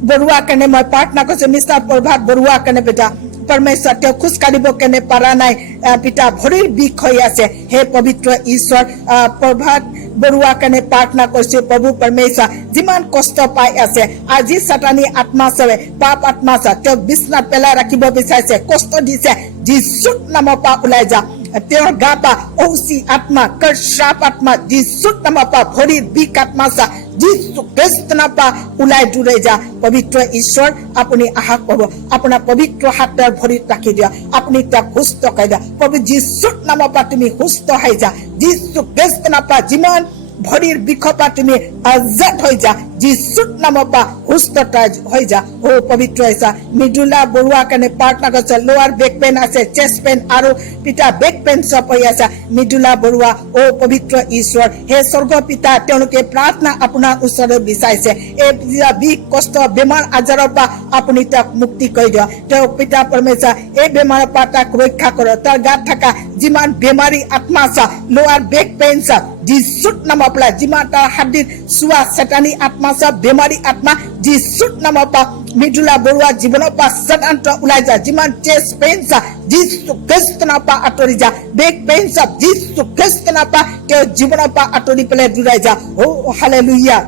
বৰুৱা কাৰণে মই প্ৰাৰ্থনা কৰিছো মিষ্টাৰ প্ৰভাত বৰুৱা কাৰণে পিতা পৰমেশ্বৰ তেওঁ খোজ কাঢ়িব কেনে পাৰা নাই পিতা ভৰিৰ বিষ হৈ আছে হে পবিত্ৰ ঈশ্বৰ প্ৰভাত বৰুৱা কাৰণে প্ৰাৰ্থনা কৰিছো প্ৰভু পৰমেশ্বৰ যিমান কষ্ট পাই আছে আজি সাতানী আত্মা পাপ আত্মা তেওঁক বিছনাত পেলাই ৰাখিব বিচাৰিছে কষ্ট দিছে যীশুৰ নামৰ পৰা ওলাই যা তেওঁৰ গা পৰা ঔষি আত্মা কৰ্ষাপ আত্মা যীশুৰ নামৰ পৰা ভৰিৰ বিষ আত্মা যীশু খ্ৰীষ্টৰ নামৰ পৰা ওলাই দূৰাই যা পবিত্ৰ ঈশ্বৰ আপুনি আহক পাব আপোনাৰ পবিত্ৰ হাতৰ ভৰিত ৰাখি দিয়া আপুনি তাক সুস্থ কৰি দিয়া প্ৰভু যীশুৰ নামৰ পৰা তুমি সুস্থ হৈ যা যীশু খ্ৰীষ্টৰ নামৰ পৰা যিমান ভৰিৰ বিষৰ পৰা তুমি আজাদ হৈ যা যীশুৰ নামৰ পৰা সুস্থতা হৈ যা ও পবিত্ৰ ঈশ্বৰ মৃদুলা বৰুৱা কাৰণে প্ৰাৰ্থনা কৰিছে লোৱাৰ বেক পেইন আছে চেষ্ট পেইন আৰু পিতা বেক পেইন চব হৈ আছে মৃদুলা বৰুৱা ও পবিত্ৰ ঈশ্বৰ হে স্বৰ্গ পিতা তেওঁলোকে প্ৰাৰ্থনা আপোনাৰ ওচৰত বিচাৰিছে এই বিষ কষ্ট বেমাৰ আজাৰৰ পৰা আপুনি তাক মুক্তি কৰি দিয়ক তেওঁক পিতা পৰমেশ্বৰ এই বেমাৰৰ পৰা তাক ৰক্ষা কৰক তাৰ গাত থকা যিমান বেমাৰী আত্মা লোৱাৰ বেক পেইন যীশুৰ নামৰ পৰা যিমান তাৰ হাৰ্দিত চোৱা চেতানী আত্মা বেমাৰী আত্মা যীশুৰ নামৰ পৰা মৃদুলা বৰুৱা জীৱনৰ পৰা সদান্ত ওলাই যা যিমান চেষ্ট পেইন যীশু খ্ৰীষ্টৰ নামৰ পৰা আঁতৰি যা বেক পেইন যীশু খ্ৰীষ্টৰ নামৰ পৰা তেওঁৰ জীৱনৰ পৰা আঁতৰি পেলাই দূৰাই যা ও হালেলুয়া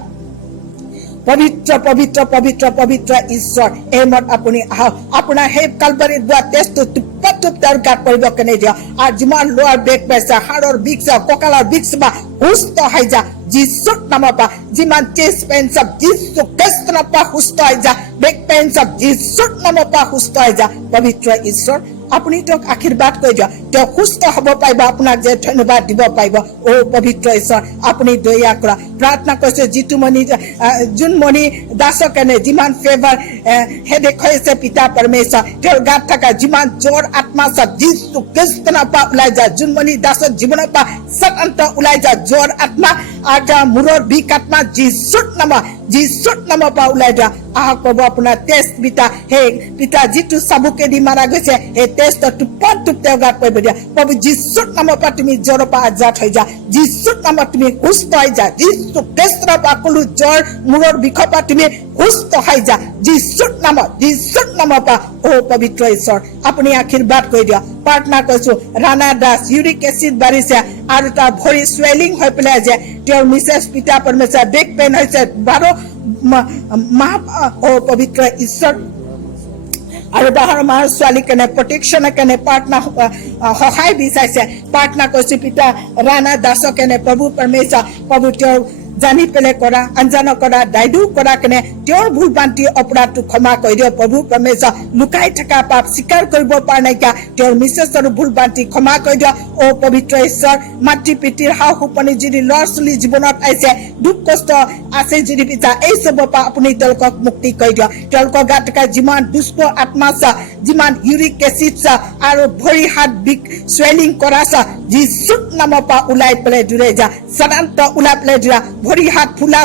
পবিত্ৰ পবিত্ৰ পবিত্ৰ পবিত্ৰ ঈশ্বৰ এই মত আপুনি আহক আপোনাৰ সেই কালবাৰীত যোৱা তেজটো তেওঁৰ গাত পৰিব কেনে দিয়া আৰু যিমান লোৱাৰ বেক পাইছা হাড়ৰ বিষ কঁকালৰ বিষ সুস্থ হৈ যা যীশুৰ নামৰ পৰা যিমান চেষ্ট পেইন যীশু খ্ৰীষ্টৰ পৰা সুস্থ হৈ যা বেক পেইন যীশুৰ নামৰ পৰা সুস্থ হৈ যা পবিত্ৰ ঈশ্বৰ আপুনি তেওঁক আশীৰ্বাদ কৰি দিয়ক তেওঁ সুস্থ হ'ব পাৰিব আপোনাক যে ধন্যবাদ দিব পাৰিব ও পবিত্ৰ ঈশ্বৰ আপুনি দয়া কৰা প্ৰাৰ্থনা কৰিছে জোনমণি দাসৰ কাৰণে যিমান ফেভাৰ হেডেক হৈছে পিতা পৰমেশ্বৰ তেওঁৰ গাত থকা যিমান জ্বৰ আত্মা সব যীশু খ্ৰীষ্টৰ পৰা ওলাই যায় জোনমণি দাসৰ জীৱনৰ পৰা স্বতন্ত্ৰ ওলাই যায় জ্বৰ আত্মা আৰু মূৰৰ বিষ আত্মা যীশুৰ নামৰ পৰা ওলাই যোৱা আহক পাব আপোনাৰ টেষ্ট পিতা যিটো চাবুকেদি মাৰা গৈছে সেই টেষ্টৰ টোপান তেওঁ গাত পৰিব দিয়া প্ৰভু যীশুৰ নামৰ পৰা তুমি জ্বৰৰ পৰা আজাদ হৈ যা যীশুৰ নামত তুমি সুস্থ হৈ যা যীশু খ্ৰীষ্টৰ পৰা সকলো জ্বৰ মূৰৰ বিষৰ পৰা তুমি সুস্থ হৈ যা যীশুৰ নামৰ পৰা ও পবিত্ৰ ঈশ্বৰ আপুনি আশীৰ্বাদ কৰি দিয়ক প্ৰাৰ্থনা কৰিছো ৰাণা দাস ইউৰিক এচিড বাঢ়িছে আৰু তাৰ ভৰি চুৱেলিং হৈ পেলাই যে তেওঁৰ মিছেছ পিতা পৰমেশ্বৰ বেক পেইন হৈছে 12 মাহ ও পবিত্ৰ ঈশ্বৰ আৰু 12 মাহৰ ছোৱালী কাৰণে প্ৰটেকশ্যনৰ কাৰণে প্ৰাৰ্থনা সহায় বিচাৰিছে প্ৰাৰ্থনা কৰিছো পিতা ৰাণা দাসৰ কাৰণে প্ৰভু পৰমেশ্বৰ প্ৰভু তেওঁৰ জানি পেলে কৰা আঞ্জানো কৰা দায়দু কৰা কাৰণে তেওঁৰ ভুল বান্তি অপৰাধটো ক্ষমা কৰি দিয়ক প্ৰভু পৰমেশ্বৰ লুকাই থকা পাপ স্বীকাৰ কৰিব পৰা নাইকিয়া তেওঁৰ মিছেছৰ ভুল বান্তি ক্ষমা কৰি দিয়ক ও পবিত্ৰ ঈশ্বৰ মাতৃ পিতৃৰ হাও সুপনি যদি ল'ৰা ছোৱালী জীৱনত আহিছে দুখ কষ্ট আছে যদি পিতা এই চবৰ পৰা আপুনি তেওঁলোকক মুক্তি কৰি দিয়ক তেওঁলোকৰ গাত থকা যিমান দুষ্ট আত্মা যিমান ইউৰিক এচিড আৰু ভৰি হাত বিষ চুৱেলিং কৰা যীশুৰ নামৰ পৰা ওলাই পেলাই দূৰে যা সাধাৰণত ওলাই পেলাই দূৰা ভৰি হাত ফুলা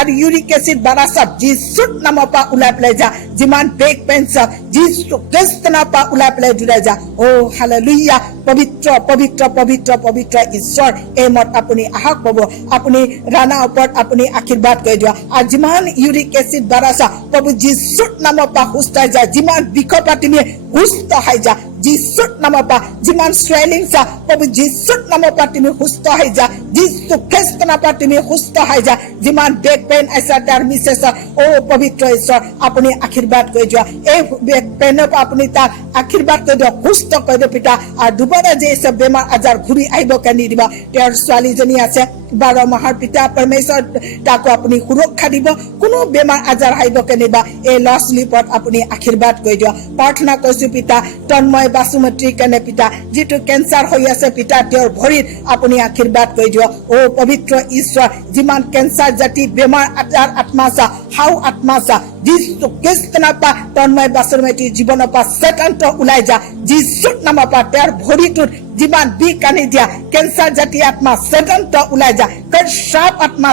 আৰু ইউৰিক এচিড বাঢ়া যীশুৰ নামৰ পৰা ওলাই পেলাই যা যিমান বেক পেইন যীশু খ্ৰীষ্টৰ পৰা ওলাই পেলাই দূৰে যা ও হালেলুয়া পবিত্ৰ পবিত্ৰ পবিত্ৰ পবিত্ৰ ঈশ্বৰ এই মত আপুনি আহক পাব আপুনি ৰাণা ওপৰত আপুনি আশীৰ্বাদ কৰি দিয়ক আৰু যিমান ইউৰিক এচিড বাঢ়া প্ৰভু যীশুৰ নামৰ পৰা সুস্থ হৈ যায় যিমান বিষৰ পৰা তুমি সুস্থ হৈ যা যীশুৰ নামৰ পৰা যিমান চুৱেলিং প্ৰভু যীশুৰ নামৰ পৰা তুমি সুস্থ হৈ যা যীশু খ্ৰীষ্টৰ পৰা তুমি সুস্থ হৈ যা যিমান বেক পেইন আছে তাৰ মিছেছ ও পবিত্ৰ ঈশ্বৰ আপুনি আশীৰ্বাদ কৰি দিয়ক এই বেক পেইনৰ পৰা আপুনি তাক আশীৰ্বাদ কৰি দিয়ক সুস্থ কৰি দিয়ক পিতা আৰু দুবাৰা যে এই চব বেমাৰ আজাৰ ঘূৰি আহিবকে নিদিব তেওঁৰ ছোৱালীজনী আছে 12 মাহৰ পিতা পৰমেশ্বৰ তাকো আপুনি সুৰক্ষা দিব কোনো বেমাৰ আজাৰ আহিবকে নিবা এই ল'ৰা ছোৱালীৰ ওপৰত আপুনি আশীৰ্বাদ কৰি দিয়ক প্ৰাৰ্থনা কৰিছো পিতা তন্ময় বাসুমতীৰ কাৰণে পিতা যিটো কেঞ্চাৰ হৈ আছে পিতা তেওঁৰ ভৰিত আপুনি আশীৰ্বাদ কৰি দিয়ক ও পবিত্ৰ ঈশ্বৰ যিমান কেঞ্চাৰ জাতি বেমাৰ আজাৰ আত্মা হাও আত্মা যীশু খ্ৰীষ্টৰ পৰা তন্ময় বাসুমতীৰ জীৱনৰ পৰা স্বতন্ত্ৰ ওলাই যা যীশুৰ নামৰ পৰা তেওঁৰ ভৰিটোত যিমান বিষ আনি দিয়া কেঞ্চাৰ জাতি আত্মা স্বতন্ত্ৰ ওলাই যা সাপ আত্মা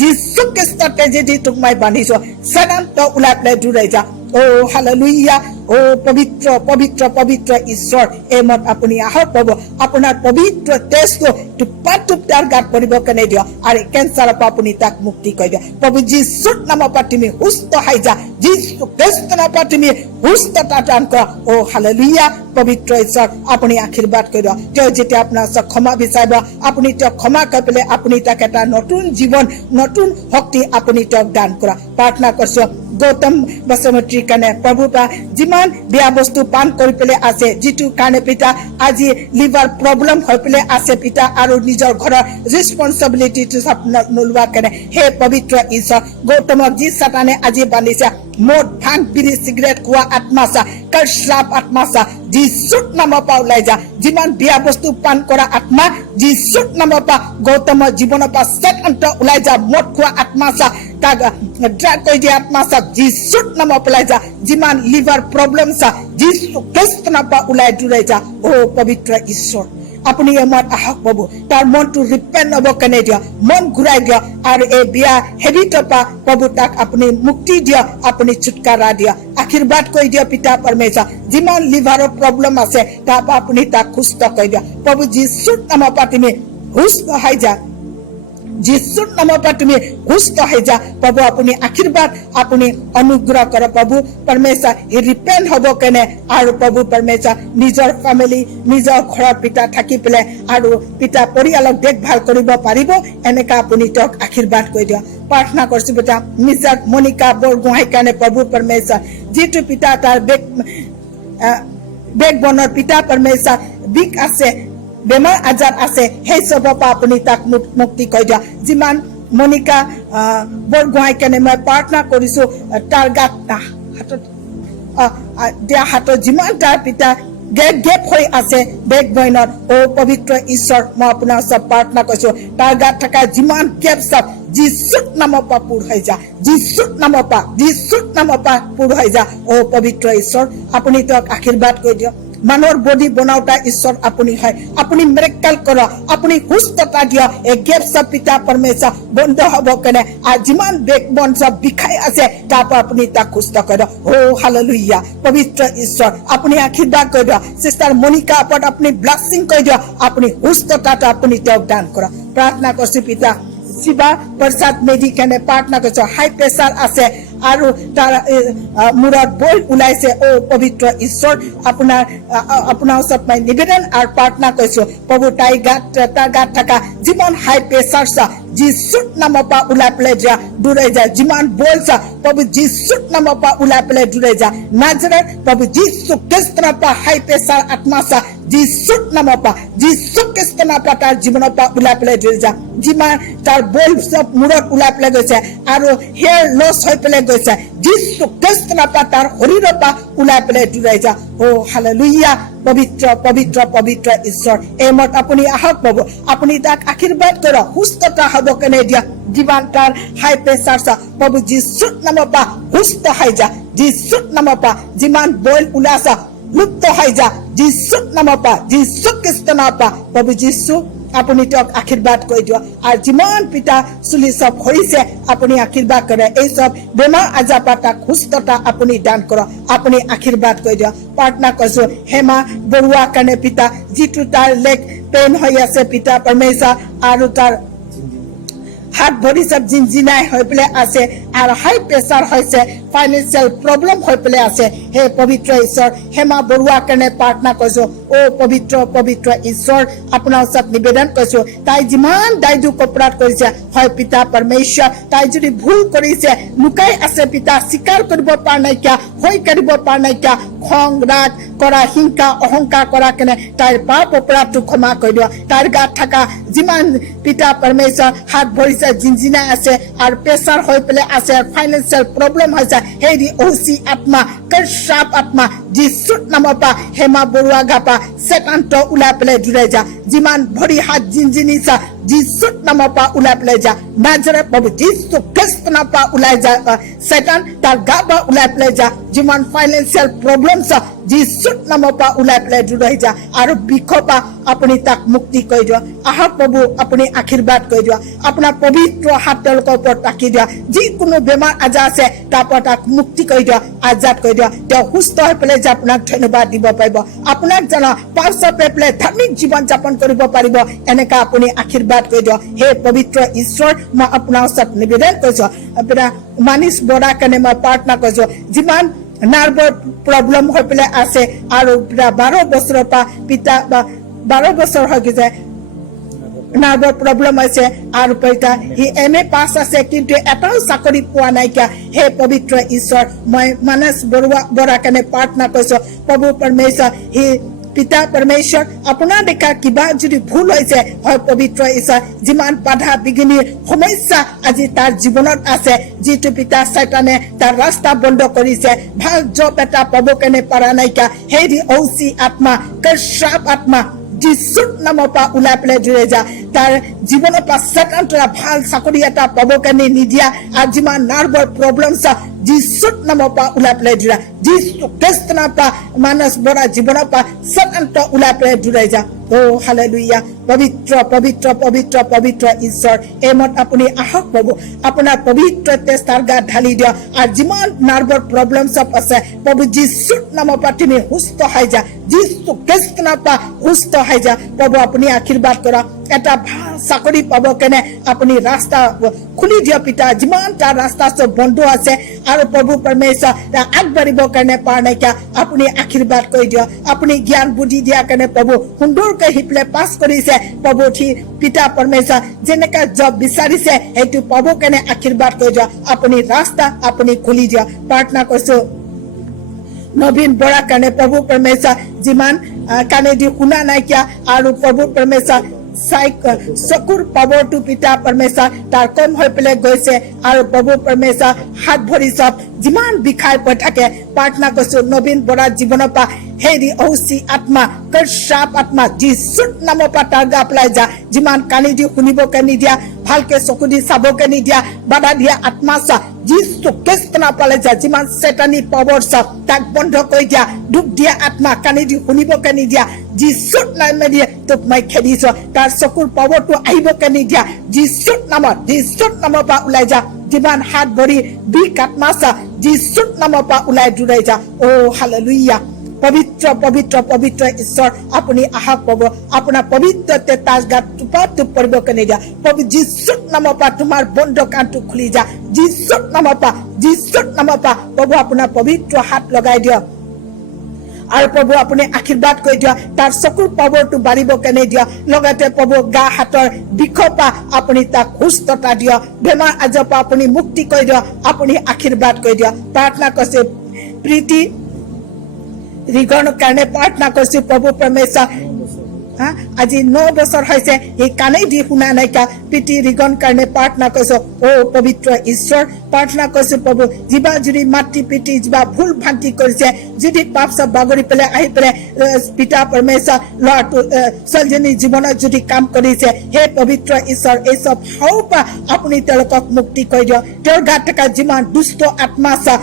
যীশু খ্ৰীষ্টৰ তেজেদি তোক মই বান্ধিছো স্বতন্ত্ৰ ওলাই পেলাই দূৰে যা ও হালেলুয়া ও পবিত্ৰ পবিত্ৰ পবিত্ৰ ঈশ্বৰ এই মত আপুনি আহক পাব আপোনাৰ পবিত্ৰ তেজটো টোপাটোপ তাৰ গাত পৰিব কেনে দিয় আৰু কেঞ্চাৰৰ পৰা আপুনি তাক মুক্তি কৰি দিয় প্ৰভু যীশুৰ নামৰ পৰা তুমি সুস্থ হৈ যা যীশু খ্ৰীষ্টৰ পৰা তুমি সুস্থতা দান কৰা ও হালেলুয়া পবিত্ৰ ঈশ্বৰ আপুনি আশীৰ্বাদ কৰি দিয়ক তেওঁ যেতিয়া আপোনাৰ ওচৰত ক্ষমা বিচাৰিব আপুনি তেওঁক ক্ষমা কৰি পেলাই আপুনি তাক এটা নতুন জীৱন নতুন শক্তি আপুনি তেওঁক দান কৰা প্ৰাৰ্থনা কৰিছো গৌতম বাসুমতীৰ কাৰণে প্ৰভু পা যিমান বেয়া বস্তু পান কৰি পেলাই আছে যিটো কাৰণে পিতা আজি লিভাৰ প্ৰব্লেম হৈ পেলাই আছে পিতা আৰু নিজৰ ঘৰৰ ৰেছপন্সিবিলিটিটো নোলোৱা কাৰণে হে পবিত্ৰ ঈশ্বৰ গৌতমক যি সাতানে আজি বান্ধিছে মদ ভাং বিড়ি সিগাৰেট খোৱা আত্মা শ্ৰাপ আত্মা যীশুৰ নামৰ পৰা ওলাই যা যিমান বেয়া বস্তু পান কৰা আত্মা যীশুৰ নামৰ পৰা গৌতমৰ জীৱনৰ পৰা স্বতন্ত্ৰ ওলাই যা মদ খোৱা আত্মা তাক ড্ৰাগ কৰি দিয়া আত্মা যীশুৰ নামৰ পৰা ওলাই যা যিমান লিভাৰ প্ৰব্লেম যীশু খ্ৰীষ্টৰ পৰা ওলাই দূৰাই যা ও পবিত্ৰ ঈশ্বৰ আপুনি মত আহক পাব তাৰ মনটো ৰিপেণ্ট হ'ব কেনে দিয়ক মন ঘূৰাই দিয়ক আৰু এই বিয়া হেবিটৰ পৰা প্ৰভু তাক আপুনি মুক্তি দিয়ক আপুনি ছুটকাৰা দিয়ক আশীৰ্বাদ কৰি দিয়ক পিতা পৰমেশ্বৰ যিমান লিভাৰৰ প্ৰব্লেম আছে তাৰ পৰা আপুনি তাক সুস্থ কৰি দিয়ক প্ৰভু যীশুৰ নামৰ পৰা তুমি সুস্থ হৈ যা যীশুৰ নামৰ পৰা তুমি সুস্থ হৈ যা প্ৰভু আপুনি আশীৰ্বাদ আপুনি অনুগ্ৰহ কৰক প্ৰভু পৰমেশ্বৰ ৰিপেণ্ট হ'ব কেনে আৰু প্ৰভু পৰমেশ্বৰ নিজৰ ফেমিলি নিজৰ ঘৰৰ পিতা থাকি পেলাই আৰু পিতা পৰিয়ালক দেখভাল কৰিব পাৰিব এনেকা আপুনি তেওঁক আশীৰ্বাদ কৰি দিয়ক প্ৰাৰ্থনা কৰিছো পিতা মিজাক মনিকা বৰগোহাঁইৰ কাৰণে প্ৰভু পৰমেশ্বৰ যিটো পিতা তাৰ বেক বনৰ পিতা পৰমেশ্বৰ বিষ আছে বেমাৰ আজাৰ আছে সেই চবৰ পৰা আপুনি তাক মুক্তি কৰি দিয়া যিমান মনিকা বৰগোহাঁই কেনে মই প্ৰাৰ্থনা কৰিছো তাৰ গাত হাতত যিমান তাৰ পিতা গেপ হৈ আছে বেক বইনত ও পবিত্ৰ ঈশ্বৰ মই আপোনাৰ ওচৰত প্ৰাৰ্থনা কৰিছো তাৰ গাত থকা যিমান গেপ চব যিশুৰ নামৰ পৰা পূৰ হৈ যা যিশুৰ নামৰ পৰা পূৰ হৈ যা ও পবিত্ৰ ঈশ্বৰ আপুনি তেওঁক আশীৰ্বাদ কৰি দিয়ক মানুহৰ বডি বনাওতা ঈশ্বৰ আপুনি হয় আপুনি মিৰেকল কৰক আপুনি সুস্থতা দিয়ক এই গেপ সব পিতা পৰমেশ্বৰ বন্ধ হ'ব কেনে আৰু যিমান বেক বন সব বিষাই আছে তাৰ পৰা আপুনি তাক সুস্থ কৰি দিয়ক ও হালেলুয়া পবিত্ৰ ঈশ্বৰ আপুনি আশীৰ্বাদ কৰি দিয়ক সিষ্টাৰ মনিকা ওপৰত আপুনি ব্লেছিং কৰি দিয়ক আপুনি সুস্থতাটো আপুনি তেওঁক দান কৰক প্ৰাৰ্থনা কৰিছো পিতা শিৱা প্ৰসাদ মেডিকেনে প্ৰাৰ্থনা কৰিছো হাই প্ৰেছাৰ আছে আৰু তাৰ মূৰত বল ওলাইছে ও পবিত্ৰ ঈশ্বৰ আপোনাৰ ওচৰত মই নিবেদন আৰু প্ৰাৰ্থনা কৰিছো প্ৰভু তাৰ গাত থকা যিমান হাই প্ৰেছাৰ চা যিশুৰ নামৰ পৰা ওলাই পেলাই যা দূৰাই যা যিমান বল চা প্ৰভু যিশুৰ নামৰ পৰা ওলাই পেলাই দূৰাই যা নাজৰেত প্ৰভু যিশু খ্ৰীষ্টৰ পৰা হাই প্ৰেছাৰ আত্মা চা যিশুৰ নামৰ পৰা যিশু খ্ৰীষ্টৰ পৰা তাৰ জীৱনৰ পৰা ওলাই পেলাই দূৰাই যা যিমান তাৰ বল চব মূৰত ওলাই পেলাই গৈছে আৰু হেয়াৰ লছ হৈ পেলাই গৈছে যিশু খ্ৰীষ্টৰ পৰা তাৰ শৰীৰৰ পৰা ওলাই পেলাই দূৰাই যা ও হালেলুয়া পবিত্ৰ ঈশ্বৰ এই মত আপুনি আহক পাব আপুনি তাক আশীৰ্বাদ কৰক সুস্থতা হ'ব কেনে দিয়া যিমান তাৰ হাই প্ৰেছাৰ চা প্ৰভু যিশুৰ নামৰ পৰা সুস্থ হৈ যা যিশুৰ নামৰ পৰা যিমান বইল ওলাইছা লুপ্ত হৈ যা যিশুৰ নামৰ পৰা যিশু খ্ৰীষ্টৰ নামৰ পৰা প্ৰভু যিশু আপুনি তেওঁক আশীৰ্বাদ কৰি দিয়ক আৰু যিমান পিতা চুলি চব হৈছে আপুনি আশীৰ্বাদ কৰে এই চব বেমাৰ আজাৰ পৰা তাক সুস্থতা আপুনি দান কৰক আপুনি আশীৰ্বাদ কৰি দিয়ক প্ৰাৰ্থনা কৰিছো হেমা বৰুৱা কাৰণে পিতা যিটো তাৰ লেগ পেইন হৈ আছে পিতা পৰমেশ্বৰ আৰু তাৰ হাত ভৰি সব জিনজিনাই হৈ পেলাই আছে আৰু হাই প্ৰেছাৰ হৈছে ফাইনেন্সিয়েল প্ৰব্লেম হৈ পেলাই আছে হে পবিত্ৰ ঈশ্বৰ হেমা বৰুৱা কাৰণে প্ৰাৰ্থনা কৰিছো ও পবিত্ৰ ঈশ্বৰ আপোনাৰ ওচৰত নিবেদন কৰিছো তাই যিমান দায়িত্ব অপৰাধ কৰিছে হয় পিতা পৰমেশ্বৰ তাই যদি ভুল কৰিছে লুকাই আছে পিতা স্বীকাৰ কৰিব পৰা নাইকিয়া হৈ কৰিব পৰা নাইকিয়া খং ৰাগ কৰা হিংসা অহংকাৰ কৰা কেনে তাইৰ পাপ অপৰাধটো ক্ষমা কৰি দিয়ক তাইৰ গাত থকা যিমান পিতা পৰমেশ্বৰ হাত ভৰিছে জিনজিনাই আছে আৰু প্ৰেছাৰ হৈ পেলাই আছে ফাইনেন্সিয়েল প্ৰব্লেম হৈছে হেৰি ওচি আত্মা কৰ্ষাপ আত্মা যিশুৰ নামৰ পৰা হেমা বৰুৱা গাপা চেতান্ত ওলাই পেলাই দূৰাই যা যিমান ভৰি হাত জিনজিনিছা যিশুৰ নামৰ পৰা ওলাই পেলাই যা নাজৰেত প্ৰভু যিশু খ্ৰীষ্টৰ নামৰ পৰা ওলাই যা চেতান তাৰ গা পৰা ওলাই পেলাই যা যিমান ফাইনেন্সিয়েল প্ৰব্লেম চা যিশুৰ নামৰ পৰা ওলাই পেলাই দূৰাই যা আৰু বিষৰ পৰা আপুনি তাক মুক্তি কৰি দিয়ক আহক প্ৰভু আপুনি আশীৰ্বাদ কৰি দিয়ক আপোনাৰ পবিত্ৰ হাত তেওঁলোকৰ ওপৰত ৰাখি দিয়ক যিকোনো বেমাৰ আজাৰ আছে তাৰ পৰা তাক মুক্তি কৰি দিয়ক আজাদ কৰি দিয়ক তেওঁ সুস্থ হৈ পেলাই যে আপোনাক ধন্যবাদ দিব পাৰিব আপোনাক জনা পাছত পেলাই ধাৰ্মিক জীৱন যাপন কৰিব পাৰিব এনেকা আপুনি আশীৰ্বাদ কৰি দিয়ক হে পবিত্ৰ ঈশ্বৰ মই আপোনাৰ ওচৰত নিবেদন কৰিছো আপোনাৰ মানিছ বৰা কাৰণে মই প্ৰাৰ্থনা কৰিছো যিমান নাৰ্ভৰ প্ৰব্লেম হৈ পেলাই আছে আৰু 12 বছৰৰ পৰা পিতা 12 বছৰ হৈ গৈছে নাৰ্ভৰ প্ৰব্লেম আছে আৰু পিতা হি এমএ পাছ আছে কিন্তু এটাও চাকৰি পোৱা নাইকিয়া হে পবিত্ৰ ঈশ্বৰ মই মানস বৰা কাৰণে প্ৰাৰ্থনা কৰিছো প্ৰভু পৰমেশ্বৰ হি পিতা পৰমেশ্বৰ আপোনাৰ দেখা কিবা যদি ভুল হৈছে হয় পবিত্ৰ ঈশ্বৰ যিমান বাধা বিঘিনি সমস্যা আজি তাৰ জীৱনত আছে যিটো পিতা শয়তানে তাৰ ৰাস্তা বন্ধ কৰিছে ভাল জব এটা পাব কেনে পাৰা নাইকিয়া হেৰি ঔচি আত্মা কৰ্ষাপ আত্মা যিশুৰ নামৰ পৰা ওলাই পেলাই দূৰাই যা তাৰ জীৱনৰ পৰা শয়তানটোৱে ভাল চাকৰি এটা পাব কেনে নিদিয়া আৰু যিমান নাৰ্ভৰ প্ৰব্লেম চা যিশুৰ নামৰ পৰা ওলাই পেলাই দূৰাই যিশু খ্ৰীষ্টৰ পৰা মানস বৰা জীৱনৰ পৰা শয়তানটো ওলাই পেলাই দূৰাই যা ও হালেলুয়া পবিত্ৰ ঈশ্বৰ এই মত আপুনি আহক পাব আপোনাৰ পবিত্ৰ তেজ তাৰ গাত ঢালি দিয়ক আৰু যিমান নাৰ্ভৰ প্ৰব্লেম চব আছে প্ৰভু যিশুৰ নামৰ পৰা তুমি সুস্থ হৈ যা যিশু খ্ৰীষ্টৰ পৰা সুস্থ হৈ যা প্ৰভু আপুনি আশীৰ্বাদ কৰক এটা ভাল চাকৰি পাব কেনে আপুনি ৰাস্তা খুলি দিয়ক পিতা যিমান তাৰ ৰাস্তা চব বন্ধ আছে আৰু প্ৰভু পৰমেশ্বৰ আগবাঢ়িব কাৰণে পাৰ নাইকিয়া আপুনি আশীৰ্বাদ কৰি দিয়ক আপুনি জ্ঞান বুদ্ধি দিয়া কাৰণে প্ৰভু সুন্দৰকৈ হিপলে পাছ কৰিছে প্ৰভু পিতা পৰমেশ্বৰ যেনেকা জব বিচাৰিছে সেইটো পাব কেনে আশীৰ্বাদ কৰি দিয়ক আপুনি ৰাস্তা আপুনি খুলি দিয়ক প্ৰাৰ্থনা কৰিছো নবীন বৰা কাৰণে প্ৰভু পৰমেশ্বৰ যিমান কাণেদি শুনা নাইকিয়া আৰু প্ৰভু পৰমেশ্বৰ চকুৰ পাৱাৰটো পিতা পৰমেশ্বৰ তাৰ কম হৈ পেলাই গৈছে আৰু প্ৰভু পৰমেশ্বৰ হাত ভৰি চব যিমান বিষাই পৰি থাকে প্ৰাৰ্থনা কৰিছো নবীন বৰা জীৱনৰ পৰা হেৰি ঔচি আত্মা কৰ্ষাপ আত্মা যীশুৰ নামৰ পৰা তাৰ গা পেলাই যা যিমান কানি দি শুনিবকে নিদিয়া ভালকে চকু দি চাবকে নিদিয়া বাধা দিয়া আত্মা চা যীশু খ্ৰীষ্টৰ নাম পালে যা যিমান চেতানি পাৱাৰ চা তাক বন্ধ কৰি দিয়া দুখ দিয়া আত্মা কানি দি শুনিবকে নিদিয়া যীশুৰ নামে দিয়ে তোক মই খেদিছ তাৰ চকুৰ পাৱাৰটো আহিবকে নিদিয়া যীশুৰ নামৰ পৰা ওলাই যা যিমান হাত ভৰি বিষ আত্মা চা যীশুৰ নামৰ পৰা ওলাই দূৰাই যা অ হালেলুয়া পবিত্ৰ পবিত্ৰ পবিত্ৰ ঈশ্বৰ আপুনি আহক পাব আপোনাৰ পবিত্ৰতে তাৰ গাত টোপাটো পৰিবকে নিদিয়া যীশুৰ নামৰ পৰা তোমাৰ বন্ধ কাণটো খুলি যা যীশুৰ নামৰ পৰা প্ৰভু আপোনাৰ পবিত্ৰ হাত লগাই দিয়ক আৰু প্ৰভু আপুনি আশীৰ্বাদ কৰি দিয়ক তাৰ চকুৰ পাৱাৰটো বাঢ়িবকে নিদিয়ক লগতে প্ৰভু গা হাতৰ বিষৰ পৰা আপুনি তাক সুস্থতা দিয়ক বেমাৰ আজৰ পৰা আপুনি মুক্তি কৰি দিয়ক আপুনি আশীৰ্বাদ কৰি দিয়ক প্ৰাৰ্থনা কৰিছে প্ৰীতি ৰিগনৰ কাৰণে প্ৰাৰ্থনা কৰিছো প্ৰভু পৰমেশ্বৰ আজি 9 বছৰ হৈছে এই কাণেই দি শুনা নাইকা প্ৰীতি ৰিগন কাৰণে প্ৰাৰ্থনা কৰিছো অ পবিত্ৰ ঈশ্বৰ প্ৰাৰ্থনা কৰিছো প্ৰভু যিবা যদি মাতৃ পিতৃ যিবা ভুল ভ্ৰান্তি কৰিছে যদি পাপ সব বাগৰি পেলাই আহি পেলাই পিতা পৰমেশ্বৰ ল'ৰাটো ছোৱালীজনীৰ জীৱনত যদি কাম কৰিছে হে পবিত্ৰ ঈশ্বৰ এই চব পৰা আপুনি তেওঁলোকক মুক্তি কৰি দিয়ক তেওঁৰ গাত থকা যিমান দুষ্ট আত্মা আছে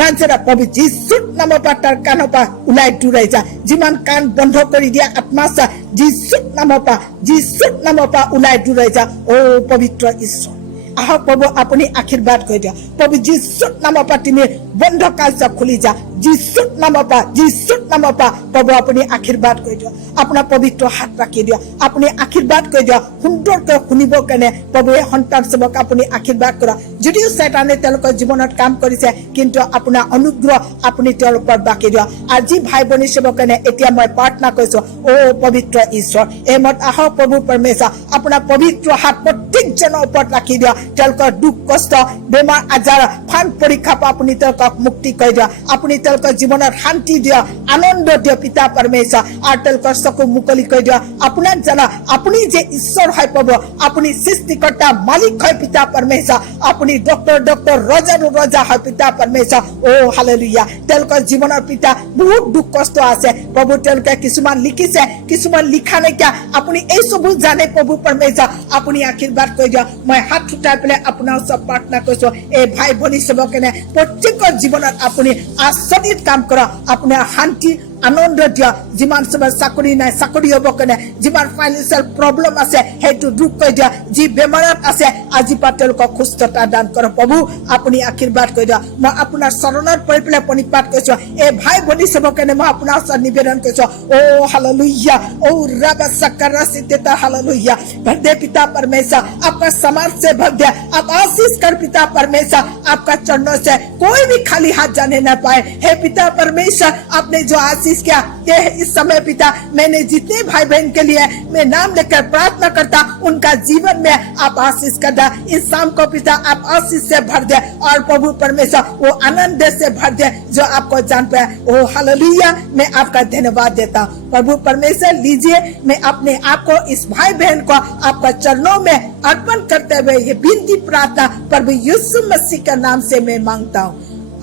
নাজৰা প্ৰভু যীশুৰ নামৰ পৰা তাৰ কাণৰ পৰা ওলাই দূৰাই যা যিমান কাণ বন্ধ কৰি দিয়া আত্মা চা যীশুৰ নামৰ পৰা ওলাই দূৰাই যা অ পবিত্ৰ ঈশ্বৰ আহক প্ৰভু আপুনি আশীৰ্বাদ কৰি দিয়ক প্ৰভু যীশুৰ নামৰ পৰা তুমি বন্ধ কাৰ্য খুলি যা যীশুৰ নামৰ পৰা প্ৰভু আপুনি আশীৰ্বাদ কৰি দিয়ক আপোনাৰ পবিত্ৰ হাত ৰাখি দিয়ক আপুনি আশীৰ্বাদ কৰি দিয়ক সুন্দৰকৈ শুনিব কেনে প্ৰভু এই সন্তান চবক আপুনি আশীৰ্বাদ কৰক যদিও শয়তানে তেওঁলোকৰ জীৱনত কাম কৰিছে কিন্তু আপোনাৰ অনুগ্ৰহ আপুনি তেওঁলোকৰ বাকী দিয়ক আজি ভাই ভনী চবক কেনে এতিয়া মই প্ৰাৰ্থনা কৰিছো অ পবিত্ৰ ঈশ্বৰ এই মত আহক প্ৰভু পৰমেশ্বৰ আপোনাৰ পবিত্ৰ হাত প্ৰত্যেকজনৰ ওপৰত ৰাখি দিয়ক তেওঁলোকৰ দুখ কষ্ট বেমাৰ আজাৰ ফান পৰীক্ষা পৰা আপুনি তেওঁলোকক মুক্তি কৰি দিয়ক আপুনি তেওঁলোকৰ জীৱনত শান্তি দিয়ক আনন্দ দিয়ক পিতা পৰমেশ্বৰ আৰু তেওঁলোকৰ চকু মুকলি কৰি দিয়ক আপোনাক জানা আপুনি যে ঈশ্বৰ হয় পাব আপুনি সৃষ্টিকৰ্তা মালিক হয় পিতা পৰমেশ্বৰ আপুনি ডক্টৰ ৰজা হয় পিতা পৰমেশ্বৰ অ হালেলুয়া তেওঁলোকৰ জীৱনৰ পিতা বহুত দুখ কষ্ট আছে প্ৰভু তেওঁলোকে কিছুমান লিখিছে কিছুমান লিখা নাইকিয়া আপুনি এই সবু জানে প্ৰভু পৰমেশ্বৰ আপুনি আশীৰ্বাদ কৰি দিয়ক মই হাত উঠাই পেলাই আপোনাৰ ওচৰত প্ৰাৰ্থনা কৰিছো এই ভাই ভনী চবকেনে প্ৰত্যেকৰ জীৱনত আপুনি আচৰিত কাম কৰক আপোনাৰ শান্তি আনন্দ দিয়া যিমান সবৰ চাকৰি নাই চাকৰি হ'ব কেনে যিমান ফাইনেন্সিয়েল প্ৰব্লেম আছে সেইটো দূৰ কৰি দিয়া যি বেমাৰত আছে আজি পৰা তেওঁলোকক সুস্থতা দান কৰক প্ৰভু আপুনি আশীৰ্বাদ কৰি দিয়া মই আপোনাৰ চৰণত পৰি পেলাই প্ৰণিপাত কৰিছো এই ভাই ভনী চবৰ কেনে মই আপোনাৰ ওচৰত নিবেদন কৰিছো অ হালেলুয়া ओ रबा सकरसिता हालेलुया भर दे पिता परमेश्वर आपका समाज से भर दे आप आशीष कर पिता परमेश्वर आपका चरणों से कोई भी खाली हाथ जाने न पाए हे पिता परमेश्वर आपने जो आशीष किया ये इस समय पिता मैंने जितने भाई बहन के लिए मैं नाम लेकर प्रार्थना करता उनका जीवन में आप आशीष कर दे इस शाम को पिता आप आशीष से भर दे और प्रभु परमेश्वर वो आनंद से भर दे जो आपको जान पाए ओ हालेलुया मैं आपका धन्यवाद देता हूँ प्रभु परमेश्वर लीजिए मैं अपने आप को इस भाई बहन को आपका चरणों में अर्पण करते हुए ये विनती प्रार्थना प्रभु यीशु मसीह के नाम से मैं मांगता हूँ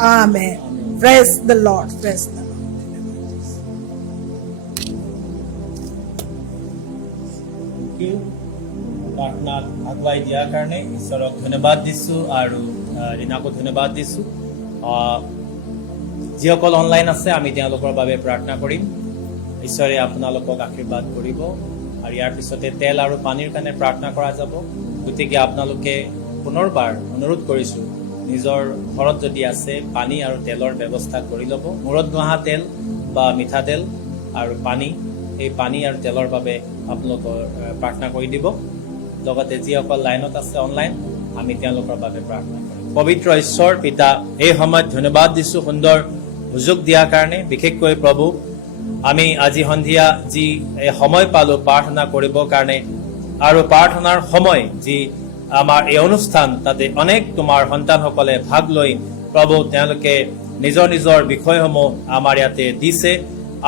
आमीन praise the Lord praise the প্ৰাৰ্থনাত আগুৱাই দিয়াৰ কাৰণে ঈশ্বৰক ধন্যবাদ দিছোঁ আৰু ৰীণাকো ধন্যবাদ দিছোঁ যিসকল অনলাইন আছে আমি তেওঁলোকৰ বাবে প্ৰাৰ্থনা কৰিম ঈশ্বৰে আপোনালোকক আশীৰ্বাদ কৰিব আৰু ইয়াৰ পিছতে তেল আৰু পানীৰ কাৰণে প্ৰাৰ্থনা কৰা যাব গতিকে আপোনালোকে পুনৰবাৰ অনুৰোধ কৰিছোঁ নিজৰ ঘৰত যদি আছে পানী আৰু তেলৰ ব্যৱস্থা কৰি ল'ব মূৰত ঘঁহা তেল বা মিঠাতেল আৰু পানী এই পানী আৰু তেলৰ বাবে আপোনালোকৰ প্ৰাৰ্থনা কৰি দিব লগতে যিসকল লাইনত আছে অনলাইন আমি তেওঁলোকৰ বাবে প্ৰাৰ্থনা কৰিম পবিত্ৰ ঈশ্বৰ পিতা এই সময়ত ধন্যবাদ দিছোঁ সুন্দৰ সুযোগ দিয়াৰ কাৰণে বিশেষকৈ প্ৰভু আমি আজি সন্ধিয়া যি সময় পালো প্ৰাৰ্থনা কৰিবৰ কাৰণে আৰু প্ৰাৰ্থনাৰ সময় যি আমাৰ এই অনুষ্ঠান তাতে অনেক তোমাৰ সন্তানসকলে ভাগ লৈ প্ৰভু তেওঁলোকে নিজৰ নিজৰ বিষয়সমূহ আমাৰ ইয়াতে দিছে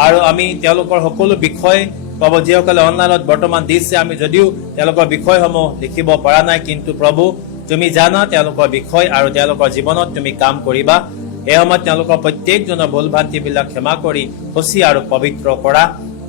আৰু আমি তেওঁলোকৰ সকলো বিষয় প্ৰভু যিসকলে অনলাইনত বৰ্তমান দিছে আমি যদিও তেওঁলোকৰ বিষয়সমূহ লিখিব পৰা নাই কিন্তু প্ৰভু তুমি জানা তেওঁলোকৰ বিষয় আৰু তেওঁলোকৰ জীৱনত তুমি কাম কৰিবা এই সময়ত তেওঁলোকৰ প্ৰত্যেকজনৰ ভুল ভ্ৰান্তিবিলাক ক্ষমা কৰি শুচি আৰু পবিত্ৰ কৰা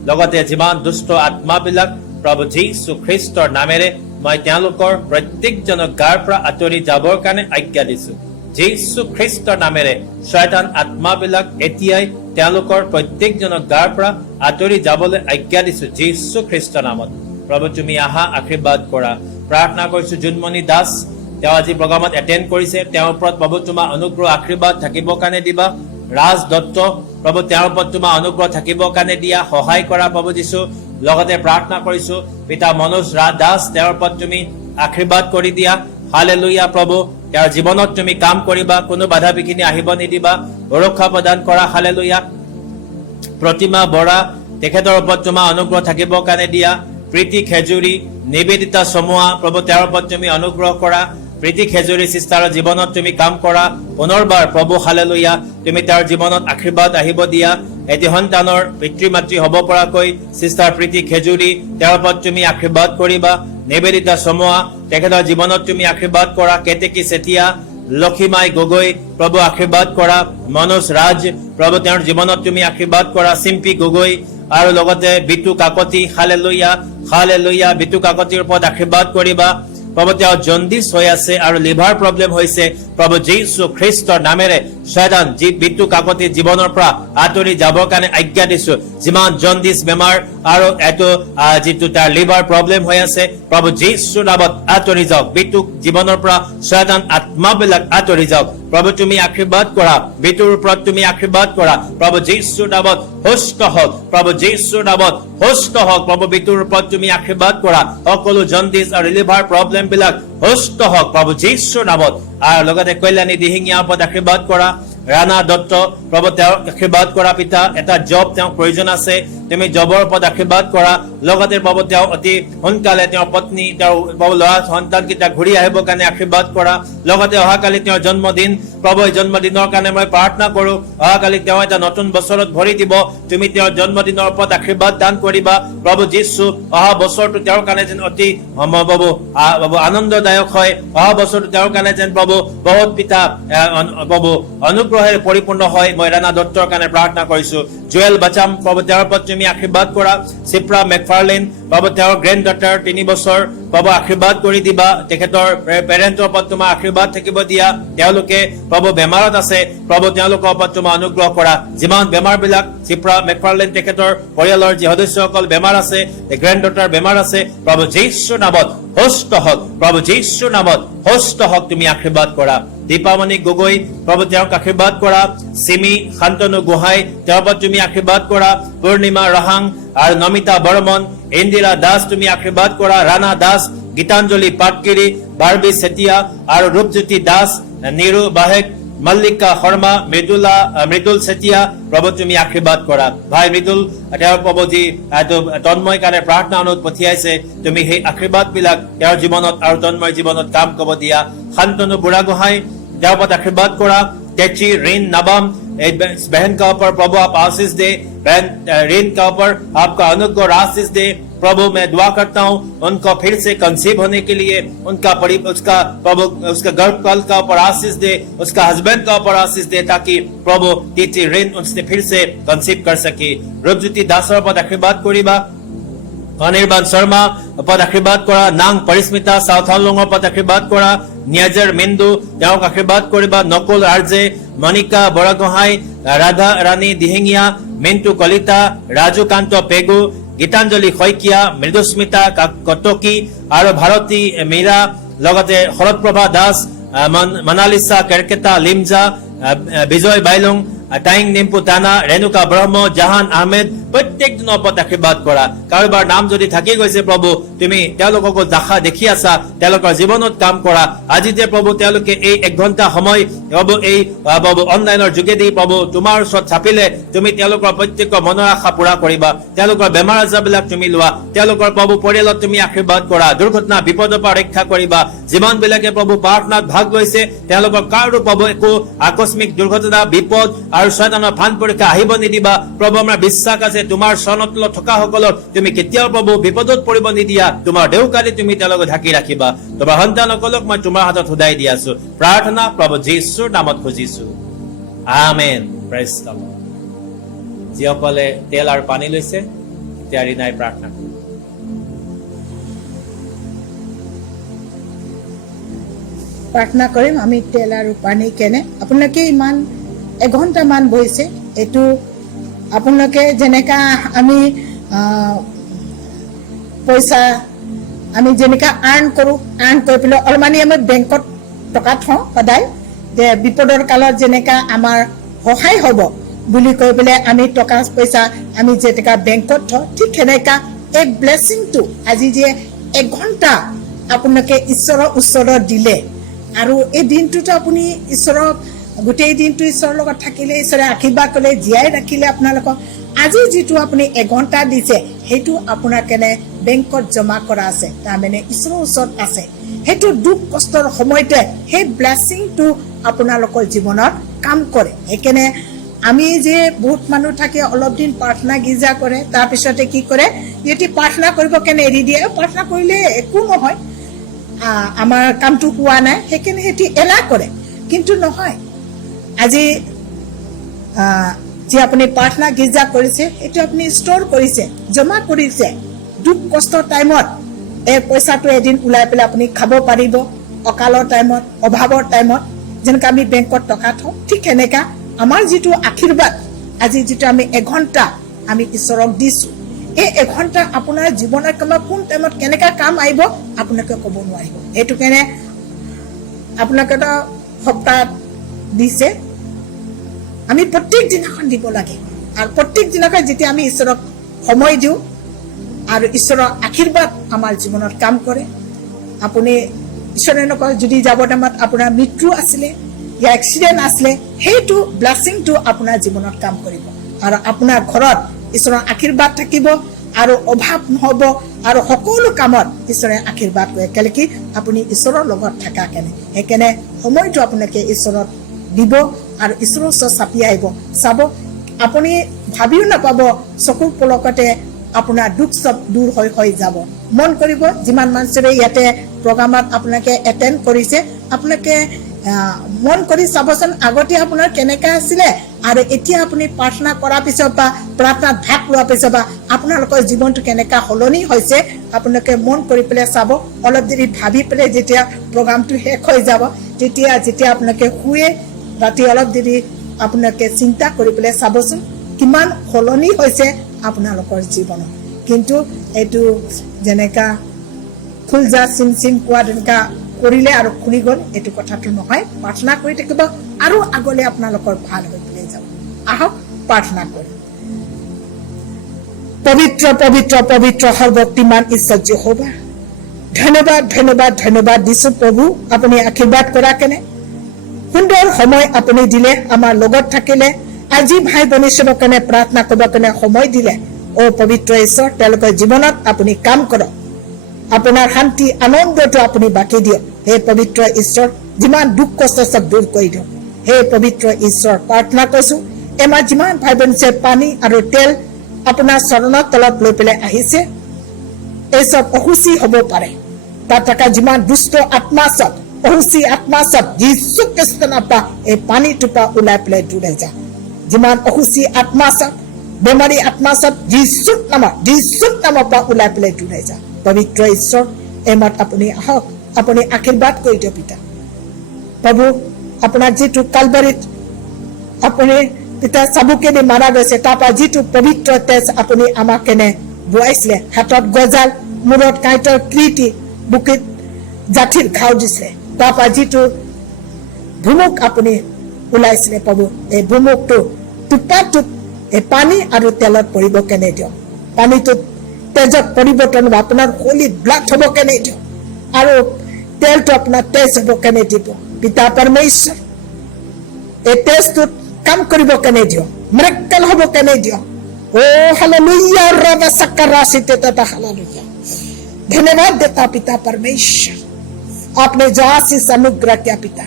লগতে যিমান দুষ্ট আত্মাবিলাক প্ৰভু যীশু খ্ৰীষ্টৰ নামেৰে মই তেওঁলোকৰ প্ৰত্যেকজনক গাৰ পৰা আঁতৰি যাবৰ কাৰণে আজ্ঞা দিছো যীশু খ্ৰীষ্টৰ নামেৰে শয়তান আত্মাবিলাক এতিয়াই তেওঁলোকৰ প্ৰত্যেকজনক গাৰ পৰা আঁতৰি যাবলৈ আজ্ঞা দিছো যীশু খ্ৰীষ্টৰ নামত প্ৰভু তুমি আহা আশীৰ্বাদ কৰা প্ৰাৰ্থনা কৰিছো জুনমণি দাস তেওঁ আজি প্ৰগ্ৰামত এটেণ্ড কৰিছে তেওঁৰ ওপৰত প্ৰভু তোমাৰ অনুগ্ৰহ আশীৰ্বাদ থাকিবৰ কাৰণে দিবা ৰাজ দত্ত প্ৰভু তেওঁৰ ওপৰত তোমাৰ অনুগ্ৰহ থাকিবৰ কাৰণে দিয়া সহায় কৰা প্ৰভু যীশু লগতে প্ৰাৰ্থনা কৰিছো পিতা মনোজ দাস তেওঁৰ ওপৰত তুমি আশীৰ্বাদ কৰি দিয়া হালেলুয়া প্ৰভু তেওঁৰ জীৱনত তুমি কাম কৰিবা কোনো বাধা বিঘিনি আহিব নিদিবা সুৰক্ষা প্ৰদান কৰা হালেলুয়া প্ৰতিমা বৰা তেখেতৰ ওপৰত তোমাৰ অনুগ্ৰহ থাকিবৰ কাৰণে দিয়া প্ৰীতি খেজুৰী নিবেদিতা চমুৱা প্ৰভু তেওঁৰ ওপৰত তুমি অনুগ্ৰহ কৰা প্ৰীতি খেজুৰী চিষ্টাৰৰ জীৱনত তুমি কাম কৰা পুনৰবাৰ প্ৰভু হালেলুয়া তুমি তেওঁৰ জীৱনত আশীৰ্বাদ আহিব দিয়া এটি সন্তানৰ পিতৃ মাতৃ হ'ব পৰাকৈ চিষ্টাৰ প্ৰীতি খেজুৰী তেওঁৰ ওপৰত তুমি আশীৰ্বাদ কৰিবা নিবেদিতা চমুৱা তেখেতৰ জীৱনত তুমি আশীৰ্বাদ কৰা কেতেকী চেতিয়া লক্ষীমাই গগৈ প্ৰভু আশীৰ্বাদ কৰা মনোজ ৰাজ প্ৰভু তেওঁৰ জীৱনত তুমি আশীৰ্বাদ কৰা চিম্পী গগৈ আৰু লগতে বিটু কাকতি হালেলুয়া হালেলুয়া বিটু কাকতিৰ ওপৰত আশীৰ্বাদ কৰিবা প্ৰভু তেওঁ জণ্ডিছ হৈ আছে আৰু লিভাৰ প্ৰব্লেম হৈছে প্ৰভু যীশু খ্ৰীষ্টৰ নামেৰে শয়তান বিটু কাকতি জীৱনৰ পৰা আঁতৰি যাবৰ কাৰণে আজ্ঞা দিছো যিমান জণ্ডিছ বেমাৰ আৰু এইটো যিটো তাৰ লিভাৰ প্ৰব্লেম হৈ আছে প্ৰভু যীশুৰ নামত আঁতৰি যাওক বিটু জীৱনৰ পৰা শয়তান আত্মাবিলাক আঁতৰি যাওক প্ৰভু তুমি আশীৰ্বাদ কৰা বিটুৰ ওপৰত তুমি আশীৰ্বাদ কৰা প্ৰভু যীশুৰ নামত সুস্থ হওক প্ৰভু যীশুৰ নামত সুস্থ হওক প্ৰভু বিটুৰ ওপৰত তুমি আশীৰ্বাদ কৰা সকলো জণ্ডিছ আৰু লিভাৰ প্ৰব্লেম বিলাক সুস্থ হওক প্ৰভু যীশুৰ নামত আৰু লগতে কল্যাণী দিহিঙীয়াৰ ওপৰত আশীৰ্বাদ কৰা ৰাণা দত্ত প্ৰভু তেওঁক আশীৰ্বাদ কৰা পিতা এটা জব তেওঁক প্ৰয়োজন আছে তুমি জবৰ ওপৰত আশীৰ্বাদ কৰা লগতে প্ৰভু তেওঁ অতি সোনকালে তেওঁৰ পত্নী তেওঁৰ প্ৰভু ল'ৰা সন্তানকেইটা ঘূৰি আহিবৰ কাৰণে আশীৰ্বাদ কৰা লগতে অহাকালি তেওঁৰ জন্মদিন প্ৰভু এই জন্মদিনৰ কাৰণে মই প্ৰাৰ্থনা কৰো অহাকালি তেওঁ এটা নতুন বছৰত ভৰি দিব তুমি তেওঁৰ জন্মদিনৰ ওপৰত আশীৰ্বাদ দান কৰিবা প্ৰভু যীশু অহা বছৰটো তেওঁৰ কাৰণে যেন অতি প্ৰভু আনন্দদায়ক হয় অহা বছৰটো তেওঁৰ কাৰণে যেন প্ৰভু বহুত পিতা প্ৰভু অনুগ্ৰহেৰে পৰিপূৰ্ণ হয় মই ৰাণা দত্তৰ কাৰণে প্ৰাৰ্থনা কৰিছো জুৱেল বাচাম প্ৰভু তেওঁৰ ওপৰত তুমি আশীৰ্বাদ কৰা চিপ্ৰা মেকফাৰ্লিন প্ৰভু তেওঁৰ গ্ৰেণ্ড ডটাৰ 3 বছৰ প্ৰভু আশীৰ্বাদ কৰি দিবা তেখেতৰ পেৰেণ্টৰ ওপৰত তোমাৰ আশীৰ্বাদ থাকিব দিয়া তেওঁলোকে প্ৰভু বেমাৰত আছে প্ৰভু তেওঁলোকৰ ওপৰত তোমাৰ অনুগ্ৰহ কৰা যিমান বেমাৰ বিলাক চিপ্ৰা মেকফাৰ্লিন তেখেতৰ পৰিয়ালৰ যি সদস্যসকল বেমাৰ আছে গ্ৰেণ্ড ডটাৰ বেমাৰ আছে প্ৰভু যীশুৰ নামত সুস্থ হওক প্ৰভু যীশুৰ নামত সুস্থ হওক তুমি আশীৰ্বাদ কৰা দীপামণি গগৈ প্ৰভু তেওঁক আশীৰ্বাদ কৰা সিমি শান্তনু গোহাঁই তেওঁৰ ওপৰত তুমি আশীৰ্বাদ কৰা পূৰ্ণিমা ৰহাং আৰু নমিতা বৰ্মন ইন্দিৰা দাস তুমি আশীৰ্বাদ কৰা ৰাণা দাস গীতাঞ্জলি পাটকিৰি বাৰ্বি চেতিয়া আৰু ৰূপজ্যোতি দাস নিৰু বাহেক মল্লিকা শৰ্মা মৃদুল চেতিয়া প্ৰভু তুমি আশীৰ্বাদ কৰা ভাই মৃদুল তেওঁৰ প্ৰভু যি তন্ময় কাৰণে প্ৰাৰ্থনা অনুৰোধ পঠিয়াইছে তুমি সেই আশীৰ্বাদ বিলাক তেওঁৰ জীৱনত আৰু তন্ময় জীৱনত কাম কৰিব দিয়া শান্তনু বুঢ়াগোহাঁই তেওঁৰ ওপৰত আশীৰ্বাদ কৰা टेची रीन नबम इस बहन का ऊपर प्रभु आप आशीष दे बहन रीन का ऊपर आपका अनुग्रह आशीष दे प्रभु मैं दुआ करता हूँ उनको फिर से कंसीव होने के लिए उसका प्रभु उसका गर्भकाल का ऊपर आशीष दे उसका हस्बैंड का ऊपर आशीष दे ताकि प्रभु टीची रीन उसने फिर से कंसीव कर सके रूपज्योति दासर पर आशीर्वाद करिबा অনির্বাণ শর্মা পদ আশীর্বাদ কৰা নাং পৰিস্মিতা সাউথালঙৰ পদ আশীৰ্বাদ কৰা নিয়াজৰ মিন্দু তেওঁক আশীৰ্বাদ কৰিবা নকুল আৰজে মনিকা বৰাগোহাঁই ৰাধা ৰাণী দিহিঙীয়া মিন্টু কলিতা ৰাজুকান্ত পেগু গীতাঞ্জলি শইকীয়া মৃদুস্মিতা কটকী আৰু ভাৰতী মীৰা লগতে শৰৎপ্ৰভা দাস মনালিসা কেৰকেটা লিমজা বিজয় বাইলং টাইং নিম্পু টানা ৰেণুকা ব্ৰহ্ম জাহান আহমেদ প্ৰত্যেকজনৰ ওপৰত আশীৰ্বাদ কৰা কাৰোবাৰ নাম যদি থাকি গৈছে প্ৰভু তুমি তেওঁলোকক দেখা দেখি আছা তেওঁলোকৰ জীৱনত কাম কৰা আজি যে প্ৰভু তেওঁলোকে এই 1 ঘণ্টা সময় প্ৰভু এই অনলাইনৰ যোগেদি প্ৰভু তোমাৰ ওচৰত চাপিলে তুমি তেওঁলোকৰ প্ৰত্যেকৰ মনৰ আশা পুৰা কৰিবা তেওঁলোকৰ বেমাৰ আজাৰবিলাক তুমি লোৱা তেওঁলোকৰ প্ৰভু পৰিয়ালত তুমি আশীৰ্বাদ কৰা দুৰ্ঘটনা বিপদৰ পৰা ৰক্ষা কৰিবা যিমান বিলাকে প্ৰভু প্ৰাৰ্থনাত ভাগ লৈছে তেওঁলোকৰ কাৰো প্ৰভু একো আকস্মিক দুৰ্ঘটনা বিপদ আৰু শয়তানৰ ফান পৰীক্ষা আহিব নিদিবা প্ৰভু আমাৰ বিশ্বাস আছে তোমাৰ শৰণত থকা সকলক তুমি কেতিয়াও প্ৰভু বিপদত পৰিব নিদিয়া তোমাৰ দেউকালি তুমি তেওঁলোকক ঢাকি ৰাখিবা তোমাৰ সন্তানসকলক মই তোমাৰ হাতত সদায় দি আছো প্ৰাৰ্থনা প্ৰভু যীশুৰ নামত খুজিছো আমেন। Praise the lord. যিসকলে তেল আৰু পানী লৈছে এতিয়া ৰীণাই প্ৰাৰ্থনা কৰিব। প্ৰাৰ্থনা কৰিম আমি তেল আৰু পানী কেনে। আপোনালোকে ইমান এঘণ্টামান বহিছে, এইটো আপোনালোকে যেনেকা আমি পইচা আমি যেনেকা আৰ্ণ কৰোঁ, আৰ্ণ কৰি পেলাই অলপমানি আমি বেংকত টকা থওঁ সদায়, যে বিপদৰ কালত যেনেকা আমাৰ সহায় হ'ব বুলি কৈ পেলাই আমি টকা পইচা আমি যেনেকা বেংকত থওঁ, ঠিক সেনেকা এই ব্লেছিংটো আজি যে এঘণ্টা আপোনালোকে ঈশ্বৰৰ ওচৰত দিলে আৰু এই দিনটোতো আপুনি ঈশ্বৰক গোটেই দিনটো ঈশ্বৰৰ লগত থাকিলে, ঈশ্বৰে আশীৰ্বাদ কৰিলে, জীয়াই ৰাখিলে আপোনালোকক। আজি যিটো আপুনি এঘণ্টা দিছে সেইটো আপোনাৰ কেনে বেংকত জমা কৰা আছে, তাৰমানে ঈশ্বৰৰ ওচৰত আছে। সেইটো দুখ কষ্টৰ সময়তে সেই ব্লেছিংটো আপোনালোকৰ জীৱনত কাম কৰে। সেইকাৰণে আমি যে বহুত মানুহ থাকে অলপ দিন প্ৰাৰ্থনা গীৰ্জা কৰে, তাৰপিছতে কি কৰে, সিহঁতি প্ৰাৰ্থনা কৰিব কেনে এৰি দিয়ে, প্ৰাৰ্থনা কৰিলে একো নহয়, আমাৰ কামটো হোৱা নাই, সেইকাৰণে সিহঁতি এলাহ কৰে। কিন্তু নহয়, আজি যে আপুনি প্ৰাৰ্থনা গীৰ্জা কৰিছে সেইটো আপুনি ষ্ট'ৰ কৰিছে, জমা কৰিছে, দুখ কষ্টৰ টাইমত এই পইচাটো এদিন ওলাই পেলাই আপুনি খাব পাৰিব, অকালৰ টাইমত, অভাৱৰ টাইমত যেনেকৈ আমি বেংকত টকা থওঁ, ঠিক সেনেকা আমাৰ যিটো আশীৰ্বাদ আজি যিটো আমি এঘণ্টা আমি ঈশ্বৰক দিছোঁ, এই এঘণ্টা আপোনাৰ জীৱনৰ কামত কোন টাইমত কেনেকা কাম আহিব আপোনালোকে ক'ব নোৱাৰিব। সেইটো কাৰণে আপোনালোকে সপ্তাহত দিছে, আমি প্ৰত্যেক দিনাখন দিব লাগে। আৰু প্ৰত্যেক দিনাখন যেতিয়া আমি ঈশ্বৰক সময় দিওঁ আৰু ঈশ্বৰৰ আশীৰ্বাদ আমাৰ জীৱনত কাম কৰে। আপুনি ঈশ্বৰে নকয় যদি যাব টাইমত আপোনাৰ মৃত্যু আছিলে या এক্সিডেণ্ট আছিলে, সেইটো ব্লেছিংটো আপোনাৰ জীৱনত কাম কৰিব আৰু আপোনাৰ ঘৰত ঈশ্বৰৰ আশীৰ্বাদ থাকিব আৰু অভাৱ নহ'ব আৰু সকলো কামত ঈশ্বৰে আশীৰ্বাদ কৰে, কেলে কি আপুনি ঈশ্বৰৰ লগত থকা কেনে। সেইকাৰণে সময়টো আপোনালোকে ঈশ্বৰত দিব আৰু ঈশ্বৰৰ ওচৰত চাপি আহিব। চাব আপুনি ভাবিও নাপাব, চকুৰ পলকতে আপোনাৰ দুখ চব দূৰ হৈ যাব। মন কৰিব, যিমান মানুহে ইয়াতে প্ৰগ্ৰামত আপোনালোকে এটেণ্ড কৰিছে, আপোনালোকে মন কৰি চাবচোন আগতে আপোনাৰ কেনেকা আছিলে আৰু এতিয়া আপুনি প্ৰাৰ্থনা কৰাৰ পিছত বা প্ৰাৰ্থনাত ভাগ লোৱাৰ পিছত বা আপোনালোকৰ জীৱনটো কেনেকা সলনি হৈছে আপোনালোকে মন কৰি পেলাই চাব। অলপ দেৰি ভাবি পেলাই যেতিয়া প্ৰগ্ৰামটো শেষ হৈ যাব, যেতিয়া আপোনালোকে শুৱে ৰাতি অলপ দেৰি আপোনালোকে চিন্তা কৰি পেলাই চাবচোন কিমান সলনি হৈছে আপোনালোকৰ জীৱনত। কিন্তু এইটো যেনেকা ফুলজা চিম কোৱা তেনেকা কৰিলে আৰু শুনি গ'ল, এইটো কথাটো নহয়। প্ৰাৰ্থনা কৰি থাকিব আৰু আগলৈ আপোনালোকৰ ভাল হৈ পেলাই যাব। আহক প্ৰাৰ্থনা কৰি। পবিত্ৰ পবিত্ৰ পবিত্ৰ সৰ্বশক্তিমান ঈশ্বৰ যেহোৱা, ধন্যবাদ ধন্যবাদ ধন্যবাদ দিছো প্ৰভু, আপুনি আশীৰ্বাদ কৰা কেনে সুন্দৰ সময় আপুনি দিলে, আমাৰ লগত থাকিলে, আজি ভাই ভনীসকলৰ কাৰণে প্ৰাৰ্থনা কৰিবৰ কাৰণে সময় দিলে। পবিত্ৰ ঈশ্বৰ, তেওঁলোকৰ জীৱনত আপুনি কাম কৰক, আপোনাৰ শান্তি আনন্দটো আপুনি বাকি দিয়ক। হে পবিত্ৰ ঈশ্বৰ, যিমান দুখ কষ্ট চব দূৰ কৰি দিয়ক। হে পবিত্ৰ ঈশ্বৰ, প্ৰাৰ্থনা কৰিছো এমাহ যিমান ভাই ভনীয়ে পানী আৰু তেল আপোনাৰ চৰণৰ তলত লৈ পেলাই আহিছে, এই চব অসুচি হ'ব পাৰে, তাত থকা যিমান দুষ্ট আত্মা চব, অসুচি আত্মা চব যীশু খ্ৰীষ্টৰ নামত এই পানীটোৰ পৰা ওলাই পেলাই দূৰাই যা। যিমান অসুচি আত্মা চব, বেমাৰী আত্মা চব যীশুৰ নামৰ পৰা ওলাই পেলাই দূৰাই যা। পবিত্ৰ ঈশ্বৰ, এই মাত আপুনি আহক, আপুনি আশীৰ্বাদ কৰি দিয়ক পিতা। প্ৰভু, আপোনাৰ যিটো কালবাৰীত আপুনি পিতা চাবুকেদি মাৰা গৈছে, তাৰ পৰা যিটো পবিত্ৰ তেজ আপুনি আমাক কেনে বোৱাইছিলে, হাতত গজাল, মূৰত কাঁইটৰ কীৰ্তি, বুকুত জাঠিৰ ঘাও দিছিলে, তাৰ পৰা যিটো ভুমুক আপুনি ওলাইছিলে প্ৰভু, এই ভুমুকটো টোপাটোপ এই পানী আৰু তেলত পৰিব কেনে দিয়ক। পানীটোত তেজত পৰিৱৰ্তন হ'ব, আপোনাৰ হোলি ব্লাড হ'ব কেনে দিয়ক আৰু তেলটো আপোনাৰ তেজ হ'ব কেনে দিব। পিতা পৰমেশ্বৰ, এই তেজটোত কাম কৰিব কেনে দিয়ক, মিৰাকেল হ'ব কেনে দিয়ক। हालेलुया रबा सकरासिते तथा हालेलुया। धन्यवाद देता पिता परमेश्वर, आपने जो आशीष अनुग्रह किया पिता,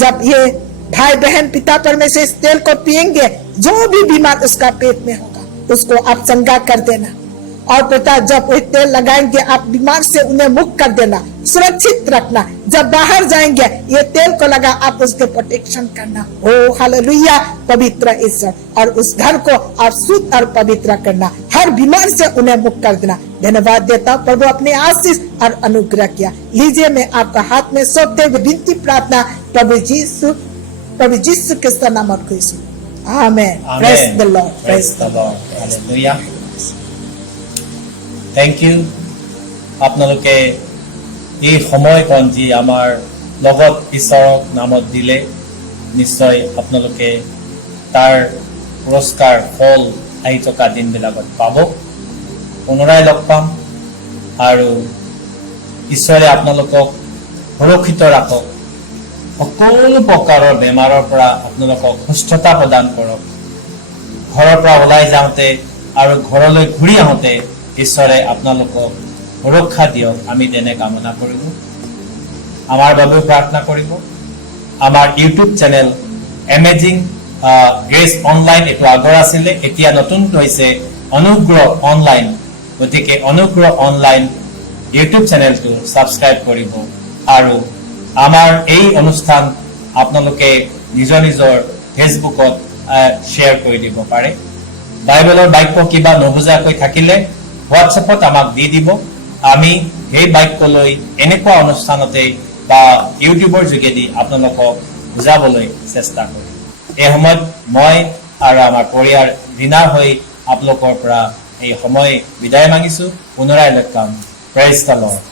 जब ये भाई बहन पिता परमेश्वर इस तेल को पिएंगे, जो भी बीमार उसका पेट में होगा उसको आप चंगा कर देना, और पिता जब वो तेल लगाएंगे आप बीमार से उन्हें मुक्त कर देना, सुरक्षित रखना। जब बाहर जाएंगे ये तेल को लगा आप उसके प्रोटेक्शन करना। ओ हालेलुया, पवित्र ईश्वर, और उस घर को आप शुद्ध और पवित्र करना, हर बीमार से उन्हें मुक्त कर देना। धन्यवाद देता हूं प्रभु, अपने आशीष और अनुग्रह किया। लीजिए मैं आपका हाथ में सौंपते हुए विनती प्रार्थना प्रभु यीशु के नाम में Yeshu, amen. Praise the Lord, Praise the Lord. Hallelujah. Thank you. আপোনালোকে এই সময়কণ যি আমাৰ লগত ঈশ্বৰক নামত দিলে, নিশ্চয় আপোনালোকে তাৰ পুৰস্কাৰ ফল আহি থকা দিনবিলাকত পাব। পুনৰাই লগ পাম আৰু ঈশ্বৰে আপোনালোকক সুৰক্ষিত ৰাখক। সকলো প্ৰকাৰৰ বেমাৰৰ পৰা আপোনালোকক সুস্থতা প্ৰদান কৰক। ঘৰৰ পৰা ওলাই যাওঁতে আৰু ঘৰলৈ ঘূৰি আহোঁতে ঈশ্বৰে আপোনালোকক সুৰক্ষা দিয়ক, আমি তেনে কামনা কৰিব। আমাৰ বাবেও প্ৰাৰ্থনা কৰিব। আমাৰ YouTube channel amazing grace online, এইটো আগৰ আছিলে, এতিয়া নতুন হৈছে অনুগ্ৰহ অনলাইন। গতিকে অনুগ্ৰহ অনলাইন ইউটিউব চেনেলটো ছাবস্ক্ৰাইব কৰিব আৰু আমাৰ এই অনুষ্ঠান আপোনালোকে নিজৰ নিজৰ ফেচবুকত শ্বেয়াৰ কৰি দিব পাৰে। বাইবেলৰ বাক্য কিবা নুবুজাকৈ থাকিলে হোৱাটছএপত আমাক দি দিব, আমি সেই বাক্যলৈ এনেকুৱা অনুষ্ঠানতে বা ইউটিউবৰ যোগেদি আপোনালোকক বুজাবলৈ চেষ্টা কৰিম। এই সময়ত মই আৰু আমাৰ পৰিয়াল দিনাৰ হৈ আপোনালোকৰ পৰা এই সময় বিদায় মাগিছোঁ। পুনৰাই লগ পাম। Praise the lord.